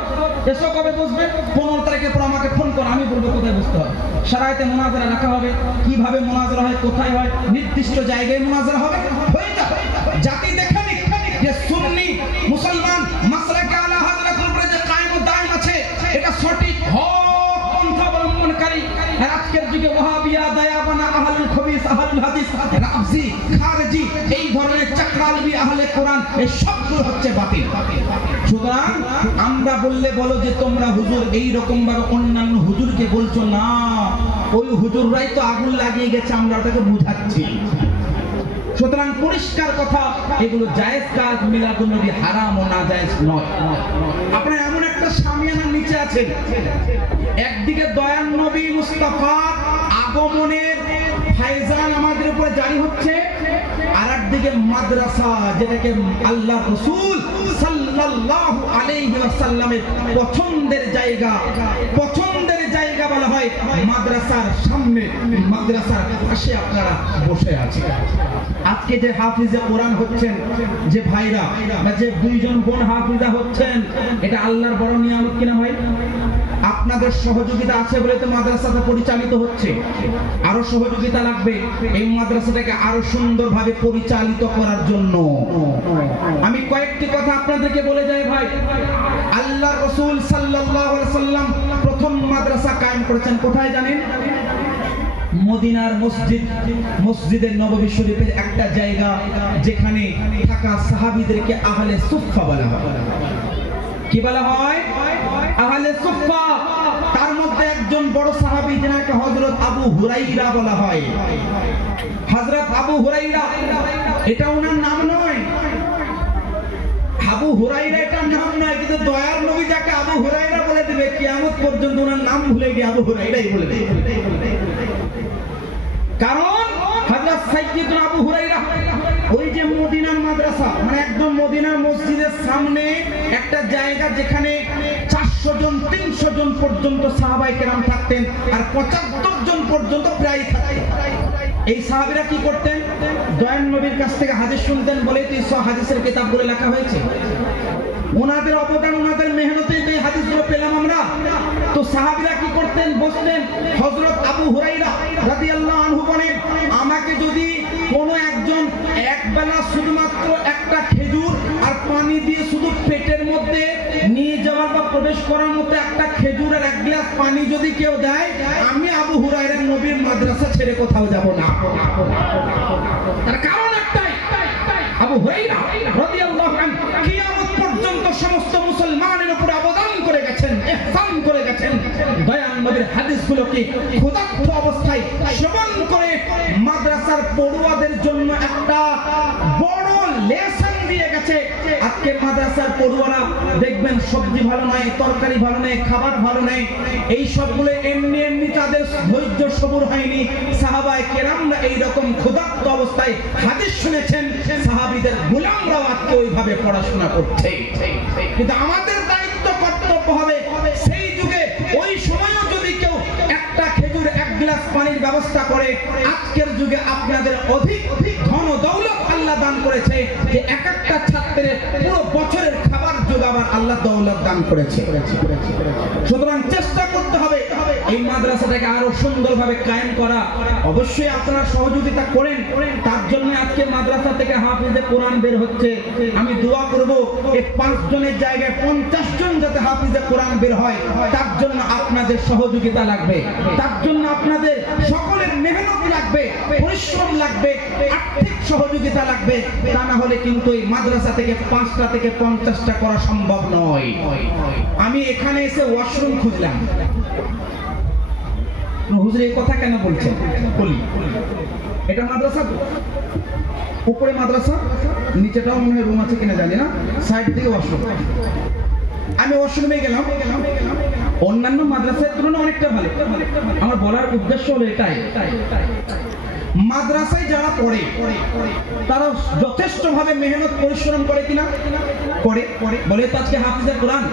এসো কবে বসবে, 15 তারিখের পর আমাকে ফোন করো, আমি বলবো কোথায় বসতে হবে। সারাইতে মুনাজারা রাখা হবে, কিভাবে মুনাজারা হয়, কোথায় হয়, নির্দিষ্ট জায়গায় মুনাজারা হবে, হয়ে যাবে। জাতি দেখে নিক যে সুন্নি মুসলমান মাসলাকে আলা হযরতের উপরে যে কায়েম ও দায়েম আছে, এটা সঠিক হক পন্থা অবলম্বনকারী। আর আজকের যুগে ওয়াহাবিয়া দায়াবানা আহলুল খবিস আহলুল হাদিস রাফজি খারজি এই ধরনের চাকরালবি আহলে কোরআন এই সবগুলো হচ্ছে বাতিল। সুতরাং আমরা বললে বলো যে তোমরা হুজুর এই রকম ভাবে অন্যান্য হুজুরকে বলছো না, ওই হুজুররাই তো আগুন লাগিয়ে গেছে, আমরা তাকে বুঝাচ্ছি। সুতরাং পরিষ্কার কথা, এগুলো জায়েজ কাজ, মিলাদুন নবী হারাম ও নাজায়েজ নয়। আপনারা এমন একটা শামিয়ানার নিচে আছেন, একদিকে দয়ার নবী মুস্তাফা আগমনের ফায়জান আমাদের উপরে জারি হচ্ছে, আর একদিকে মাদ্রাসা যেটাকে আল্লাহ রাসূল সাল্লাল্লাহু আলাইহি ওয়াসাল্লামের পছন্দের জায়গা বলা হয়। মাদ্রাসার সামনে, মাদ্রাসার পাশে আপনারা বসে আছেন। আজকে যে হাফিজে কোরআন হচ্ছেন, যে ভাইরা বা যে 2 জন বোন হাফিজা হচ্ছেন, এটা আল্লাহর বড় নিয়ামত কিনা ভাই? আপনাদের সহযোগিতা আছে বলে তো মাদ্রাসাটা পরিচালিত হচ্ছে, আরো সহযোগিতা লাগবে এই মাদ্রাসাটাকে আরো সুন্দরভাবে পরিচালিত করার জন্য। আমি কয়েকটি কথা আপনাদেরকে বলে যাই ভাই। আল্লাহর রাসূল সাল্লাল্লাহু আলাইহি ওয়াসাল্লাম প্রথম মাদ্রাসা কায়েম করেছেন কোথায় জানেন? মদিনার মসজিদে নববী শরীফের একটা জায়গা, যেখানে থাকা সাহাবীদেরকে আহলে সুফফা বলা হয়। কি বলা হয়? আহলে সুফফা, তার মধ্যে একজন বড় সাহাবী যাকে হযরত আবু হুরায়রা বলা হয়। হযরত আবু হুরায়রা, এটা ওনার নাম নয়, আবু হুরায়রা এটা নাম নয়, কিন্তু দয়ার নবী যাকে আবু হুরায়রা বলে দিবে কিয়ামত পর্যন্ত ওনার নাম ভুলে গিয়ে আবু হুরায়রাই বলে দেবে। কারণ হযরত সাইয়্যিদুনা আবু হুরায়রা ওই যে মদিনার মাদ্রাসা, মানে একদম মদিনার মসজিদের সামনে একটা জায়গা যেখানে 400 জন 300 জন পর্যন্ত সাহাবায়ে কেরাম থাকতেন, আর 75 জন পর্যন্ত প্রায় থাকতেন। এই সাহাবীরা কি করতেন? দয়ার নবীর কাছ থেকে হাদিস শুনতেন বলে তো এই হাদিসের কিতাবগুলো লেখা হয়েছে। ওনাদের অবদান, ওনাদের মেহনতেই তো এই হাদিসগুলো পেলাম আমরা। তো সাহাবীরা কি করতেন? বসতেন। হযরত আবু হুরায়রা রাদিয়াল্লাহু আনহু বলেন, আমাকে যদি কোনো একজন একবেলা শুধুমাত্র একটা খেজুর আর পানি দিয়ে শুধু পেটের মধ্যে নিয়ে যাওয়ার বা প্রবেশ করার মতো একটা খেজুর আর এক গ্লাস পানি যদি কেউ দেয়, আমি আবু হুরায়রা নবীর মাদ্রাসা ছেড়ে কোথাও যাব না। তার কারণ একটাই, আবু হুরায়রা রাদিয়াল্লাহু আনহু কিয়ামত পর্যন্ত সমস্ত মুসলমানের উপর অবদান করে গেছেন, ইহসান করে গেছেন। দয়াল নবীর হাদিসগুলোকে ক্ষুধার্ত অবস্থায় শ্রবণ করে মাদ্রাসার পড়ুয়াদের জন্য একটা বড় লেসন দিয়ে গেছে। আজকে মাদ্রাসার পড়ুয়ারা দেখবেন সবজি ভালো নয়, তরকারি ভালো নয়, খাবার ভালো নয়, এই সবগুলো এমনি এমনি তাদের ধৈর্য সবুর হয়নি। সাহাবায়ে কেরামরা এইরকম ক্ষুধার্ত অবস্থায় হাদিস শুনেছেন, সাহাবীদের গোলামরাও আজকে ওইভাবে পড়াশোনা করছে। কিন্তু আমাদের দায়িত্ব কর্তব্য হবে সেই যুগে ওই সময়ও যদি কেউ একটা খেজুর এক গ্লাস পানির ব্যবস্থা করে, আজকের যুগে আপনাদের অধিক ধন দৌলত আল্লাহ দান করেছে যে এক একটা ছাত্রের পুরো বছরের খাবার যোগাবার আল্লাহ দৌলত দান করেছে। সুতরাং চেষ্টা করতে হবে এই মাদ্রাসাটাকে আরো সুন্দরভাবে কায়েম করা। অবশ্যই আপনারা সহযোগিতা করেন, তার জন্য আজকে মাদ্রাসা থেকে হাফিজে কোরআন বের হচ্ছে। আমি দোয়া করব এই 5 জনের জায়গায় 50 জন যাতে হাফিজে কোরআন বের হয়, তার জন্য আপনাদের সহযোগিতা লাগবে, তার জন্য আপনাদের সকলের মেহনত লাগবে, পরিশ্রম লাগবে, আর্থিক সহযোগিতা লাগবে। তা না হলে কিন্তু এই মাদ্রাসা থেকে 5টা থেকে 50টা করা সম্ভব নয়। আমি এখানে এসে ওয়াশরুম খুঁজলাম, হুজুর এই কথা কেন বলছেন? বলি, এটা মাদ্রাসা, উপরে মাদ্রাসা, নিচেটাও মনে হয় রুম আছে কিনা জানি না, সাইড থেকে ওয়াশরুম। আমি ওয়াশরুমে গেলাম, অন্যান্য মাদ্রাসার তুলনায় অনেকটা ভালো। আমার বলার উদ্দেশ্য হলো এটাই, মাদ্রাসায় যারা পড়ে তারা যথেষ্ট ভাবে মেহনত পরিশ্রম করে কিনা? করে। বলে তো আজকে হাফিজে কোরআন,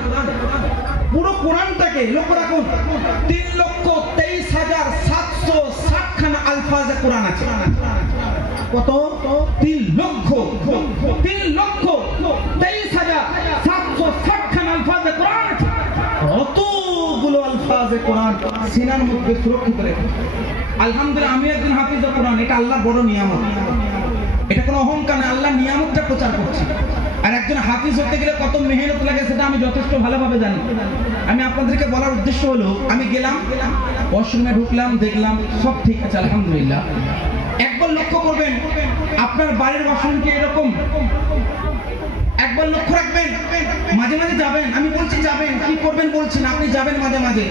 পুরো কোরআনটাকে লক্ষ্য রাখুন, 3,23,760 খানা আলফাজে কোরআন আছে। কত? 3,23,760 খানা আলফাজে কোরআন আছে। অতগুলো আলফাজে কোরআন সিনার মধ্যে সুরক্ষিত রেখে, আলহামদুলিল্লাহ আমি একজন হাফিজ কোরআন, এটা আল্লাহর বড় নিয়ামত। এটা কোনো অহংকার না, আল্লাহ নিয়ামতটা প্রচার করছি। আর একজন হাফিজ হতে গেলে কত মেহনত লাগে সেটা আমি যথেষ্ট ভালোভাবে জানি। আমি আপনাদেরকে বলার উদ্দেশ্য হলো, আমি গেলাম ওয়াশরুমে, ঢুকলাম, দেখলাম সব ঠিক আছে আলহামদুলিল্লাহ। একবার লক্ষ্য করবেন আপনার বাড়ির ওয়াশরুম কি এরকম? একবার লক্ষ্য রাখবেন, মাঝে মাঝে যাবেন, আমি বলছি যাবেন, কি করবেন বলছি না, আপনি যাবেন মাঝে মাঝে।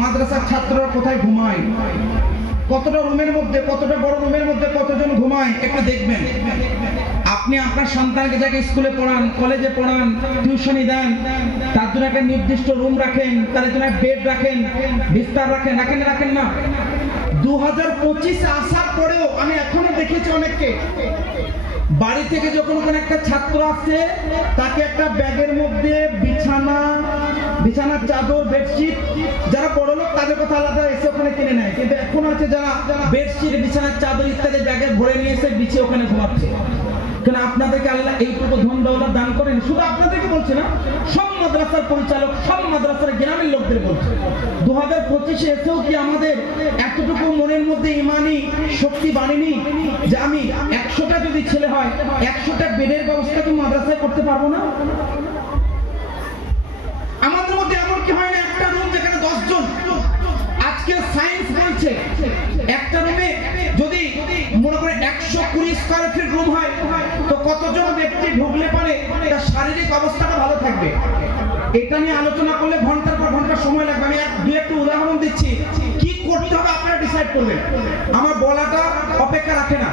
মাদ্রাসার ছাত্ররা কোথায় ঘুমায়, কতটা রুমের মধ্যে, কতটা বড় রুমের মধ্যে কতজন ঘুমায়, একটু দেখবেন। আপনি আপনার সন্তানকে যাকে স্কুলে পড়ান, কলেজে পড়ান, টিউশনি দেন, তার জন্য একটা নির্দিষ্ট রুম রাখেন, তার জন্য বেড রাখেন, বিস্তার রাখেন, রাখেন না? 2025 আসার পরেও আমি এখনো দেখেছি অনেককে বাড়ি থেকে যখন কোনো একটা ছাত্র আসছে, তাকে একটা ব্যাগের মধ্যে বিছানার চাদর, বেডশিট, যারা বড় লোক তাদের কথা আলাদা, এসে ওখানে কিনে নেয়। কিন্তু এখন আছে যারা বেডশিট, বিছানার চাদর ইত্যাদি ব্যাগে ভরে নিয়ে এসে বিছিয়ে ওখানে ঘুমাচ্ছে। কেন আপনাদেরকে আল্লাহ এইটুকু ধন দৌলত দান করেন? শুধু আপনাদেরকে বলছে না, সব মাদ্রাসার পরিচালক, সব মাদ্রাসার গ্রামের লোকদের বলছে। 2025 এসেও কি আমাদের এতটুকু মনের মধ্যে ইমানি শক্তি বাড়েনি যে আমি 100টা যদি ছেলে হয় 100টা বেডের ব্যবস্থা কি মাদ্রাসায় করতে পারবো না? আমাদের মধ্যে এমন কি হয় না একটা রুম যেখানে 10 জন? আজকে সায়েন্স বলছে একটা রুমে যদি মনে করে 120 স্কয়ার ফিট রুম হয়, তো কতজন ব্যক্তি ঢুকলে পারে তার শারীরিক অবস্থাটা ভালো থাকবে? এটা নিয়ে আলোচনা করলে ঘন্টার পর ঘন্টা সময় লাগবে। আমি একটু উদাহরণ দিচ্ছি, কি করতে হবে আপনারা ডিসাইড করবেন। আমার বলাটা অপেক্ষা রাখে না।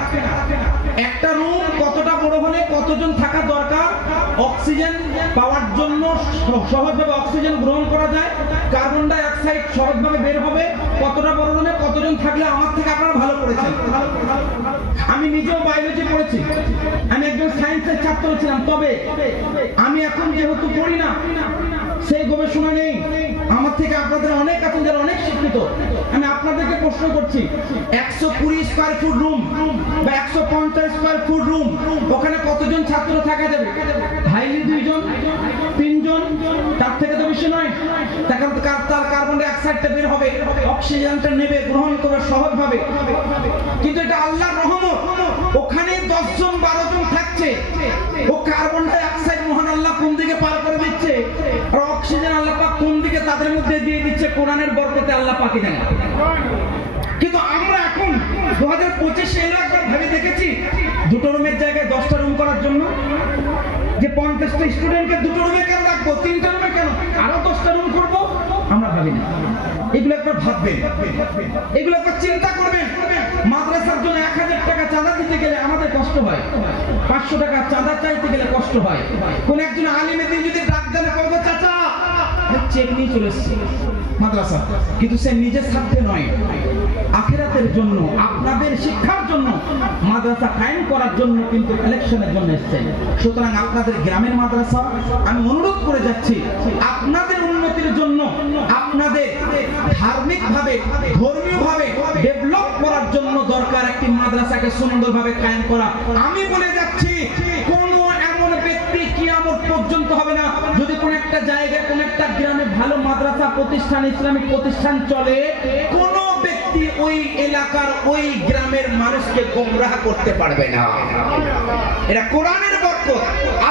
একটা রুম কতটা বড় হলে কতজন থাকা দরকার, অক্সিজেন পাওয়ার জন্য সহজভাবে অক্সিজেন গ্রহণ করা যায়, কার্বন ডাই অক্সাইড সহজভাবে বের হবে, কতটা বড় রুমে কতজন থাকলে আমার থেকে আপনারা ভালো করেছেন। আমি নিজেও বায়োলজি পড়েছি, আমি একজন সায়েন্সের ছাত্র ছিলাম, তবে আমি এখন যেহেতু পড়ি না সেই গবেষণা নেই। আমার থেকে আপনাদের অনেক আছেন যারা অনেক শিক্ষিত। আমি আপনাদেরকে প্রশ্ন করছি, 120 স্কয়ার ফুট রুম বা 150 স্কয়ার ফুট রুম, ওখানে কতজন ছাত্র থাকা যাবে? হাইলি 2 জন 3 জন, তার থেকে তো বেশি নয়। তার কার্বন ডাই অক্সাইডটা বের হবে, অক্সিজেনটা নেবে, গ্রহণ করবে সহজভাবে। কিন্তু এটা আল্লাহর রহমত, ওখানে 10 জন 12 জন থাকছে, ও কার্বন ডাই অক্সাইড মহান আল্লাহ কোন দিকে পার করে দিচ্ছে, আর অক্সিজেন আল্লাহ পাক কোন দিকে তাদের মধ্যে দিয়ে দিচ্ছে, কোরআনের বরকতে আল্লাহ পাকই জানে। কিন্তু আমরা এখন 2025 এলো একবার ভেবে দেখেছি, 2টো রুমের জায়গায় 10টা রুম করার জন্য যে 50টা স্টুডেন্টকে 2টো রুমে কেন রাখবো, 3টা রুমে কেন আরো 10টা রুম করবো, আমরা ভাবি না। এগুলো একবার ভাববেন, এগুলো একবার চিন্তা করবেন। মাদ্রাসার জন্য 1000 টাকা চাঁদা দিতে গেলে আমাদের কষ্ট হয়, 500 টাকা চাঁদা চাইতে গেলে কষ্ট হয়। কোন একজন আলিমের দিন যদি ডাক দেন, বলবো চাচা চেক নিয়ে চলে এসেছে মাদ্রাসা, কিন্তু সে নিজের স্বার্থে নয়, আখিরাতের জন্য, আপনাদের শিক্ষার জন্য, মাদ্রাসা কায়েম করার জন্য কিন্তু কালেকশনের জন্য এসেছেন। সুতরাং আপনাদের গ্রামের মাদ্রাসা আমি অনুরোধ করে যাচ্ছি, আপনাদের উন্নতির জন্য, আপনাদের ধার্মিক ভাবে, ধর্মীয় ভাবে ডেভেলপ করার জন্য দরকার একটি মাদ্রাসাকে সুন্দরভাবে কায়েম করা। আমি বলে যাচ্ছি, কোন এমন ব্যক্তি কিয়ামত পর্যন্ত হবে না যদি কোন একটা জায়গায়, কোন একটা গ্রামে ভালো মাদ্রাসা প্রতিষ্ঠান, ইসলামিক প্রতিষ্ঠান চলে, কোন ব্যক্তি ওই এলাকার, ওই গ্রামের মানুষকে গোমরাহ করতে পারবে না। এটা কোরআনের বরকত,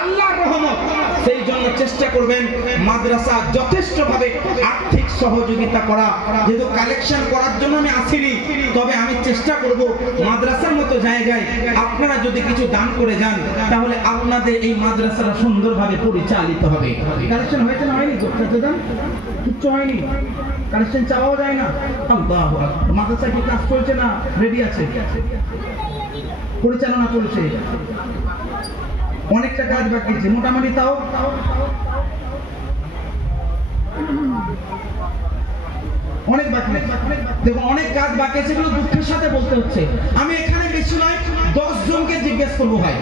আল্লাহর রহমত। সেই জন্য চেষ্টা করবেন মাদ্রাসা যথেষ্টভাবে আর্থিক সহযোগিতা করা। যেহেতু কালেকশন করার জন্য আমি আসিনি, তবে আমি চেষ্টা করব মাদ্রাসার মতো জায়গায় আপনারা যদি কিছু দান করে যান, তাহলে আপনাদের এই মাদ্রাসাটা সুন্দরভাবে পরিচালিত হবে। কালেকশন হয়েছে না হয়নি? কিচ্ছু হয়নি, কালেকশন চাওয়াও যায় না। আল্লাহু আকবার। মাদ্রাসা কি কাজ চলছে না রেডি আছে? পরিচালনা চলছে, অনেকটা কাজ বাকি আছে, মোটামুটি তাও অনেক বাকি। দেখুন অনেক কাজ বাকি আছে, এগুলো দুঃখের সাথে বলতে হচ্ছে। আমি এখানে বেশি নয় 10 জনকে জিজ্ঞেস করবো ভাই,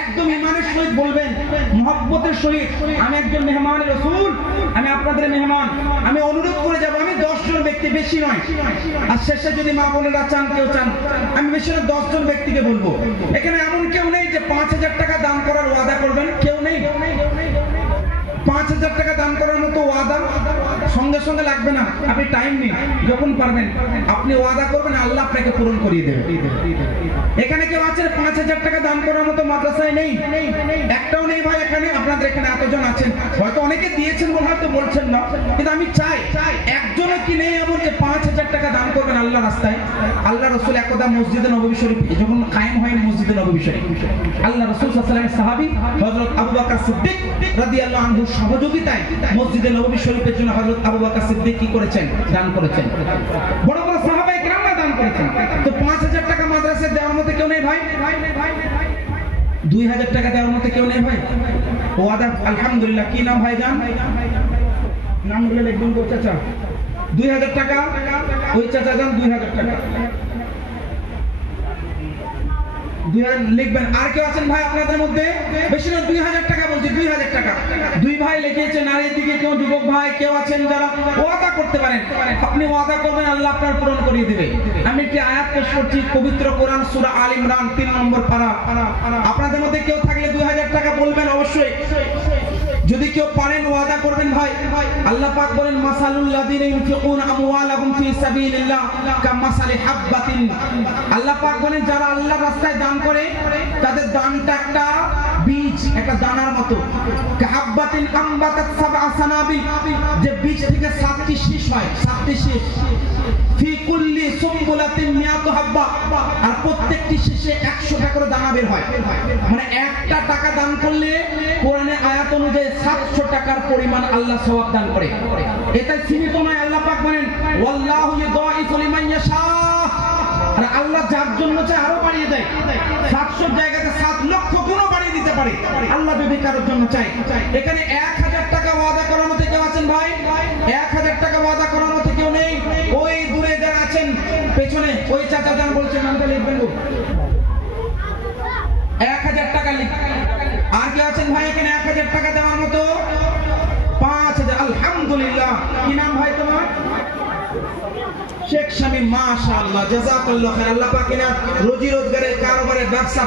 একদম ইমানের সহিত বলবেন, মহব্বতের সহিত, আমি একজন মেহমান রাসূল, আমি আপনাদের মেহমান, আমি অনুরোধ করে যাব। আমি 10 জন ব্যক্তি, বেশি নয়। আর শেষে যদি মা বোনেরা চান, কেউ চান, আমি বেশি নয় 10 জন ব্যক্তিকে বলবো। এখানে এমন কেউ নেই যে 5000 টাকা দান করার ওয়াদা করবেন, কেউ নেই। 5000 টাকা দান করার মতো ওয়াদা সঙ্গে সঙ্গে লাগবে না, আপনি টাইম নিন, যখন পারবেন আপনি ওয়াদা করবেন, আল্লাহ আপনাকে পূরণ করিয়ে দেবে। এখানে কেউ আছে 5000 টাকা দান করার মতো? মাদ্রাসায় নেই, একটাও নেই ভাই। এখানে আপনাদের এখানে এতজন আছেন, হয়তো অনেকে দিয়েছেন, হয়তো বলছেন না, কিন্তু আমি চাই একজনও কি নেই এমন যে 5000 টাকা দান করবেন আল্লাহ রাস্তায়। আল্লাহ রাসূল একদা মসজিদে নববী শরীফ যখন কায়েম হয়নি, মসজিদে নববী শরীফ, আল্লাহ রাসূল সাল্লাল্লাহু আলাইহি ওয়াসাল্লামের সাহাবী হযরত আবু বকর সিদ্দিক রাদিয়াল্লাহু আনহু সহযোগিতায় মসজিদে নববী শরীফের জন্য হযরত আবু বকর সিদ্দিক কি করেছেন? দান করেছেন। বড় বড় সাহাবায়ে কেরামরা দান করেছেন। তো 5000 টাকা মাদ্রাসায় দেওয়ার মতো কেউ নেই ভাই? 2000 টাকা দেওয়ার মতো কেউ নেই ভাই? ওয়াদা আলহামদুলিল্লাহ। কি নাম ভাই জান? নাম বলে লিখবেন তো চাচা। 2000 টাকা ওই চাচা যান, 2000 টাকা 2000 লিখবেন। আর কেউ আছেন ভাই আপনাদের মধ্যে? বেশি না 2000 টাকা বলছি, 2000 টাকা। দুই ভাই লিখেছেন। আর এদিকে কেউ যুবক ভাই কেউ আছেন যারা ওয়াদা করতে পারেন, আপনি ওয়াদা করবেন, আল্লাহ আপনার পূরণ করিয়ে দেবে। আমি একটি আয়াত পেশ করছি, পবিত্র কোরআন সূরা আল ইমরান 3 নম্বর পারা। আপনাদের মধ্যে কেউ থাকলে 2000 টাকা বলবেন অবশ্যই। যদি কেউ পারেন ওয়াদা করবেন ভাই। আল্লাহ পাক বলেন, মাসালুল লাযিনা ইউনফিকুনা আমওয়ালাহুম ফি সাবিলিল্লাহ কামাসালি হাববাতিন। আল্লাহ পাক বলেন, যারা আল্লাহর রাস্তায় দান করে তাদের দানটা একটা বীজ, একটা দানার মতো। কাহাব্বাতিন আমবাতাত সাবআ সানাবিল, যে বীজ থেকে 7টি শীষ হয়, 7টি শীষ। ফি কুল্লি সুমবুলাতিন মিয়াতু হাব্বা, আর প্রত্যেকটি শীষে 100টা করে দানা বের হয়। মানে একটা টাকা দান করলে কোরআনে আয়াত অনুযায়ী 700 টাকার পরিমাণ আল্লাহ সওয়াব দান করে। এটা সীমিত নয়, আল্লাহ পাক বলেন ওয়াল্লাহু ইউদাইফু লিমান ইয়াশা, আর আল্লাহ যার জন্য চায় আরো বাড়িয়ে দেয়। 700 জায়গাতে 7 লক্ষ গুণ বাড়িয়ে দিতে পারে আল্লাহ যদি কারোর জন্য চায়। এখানে 1000 টাকা ওয়াদা করানো থেকে আছেন ভাই, 1000 টাকা ওয়াদা করানো থেকেও নেই। ওই দূরে যারা আছেন পেছনে ওই চাচা যান বলছেন নামটা লিখবেন গো, 1000 টাকা লিখ। আর কি আছেন ভাই এখানে 1000 টাকা দেওয়ার মতো? 5000। আলহামদুলিল্লাহ। কি নাম ভাই তোমার? শেখ শামীম। মাশাআল্লাহ, জাযাকাল্লাহ খাইর। আল্লাহ পাক রোজি রোজগারের কারবারে ব্যবসা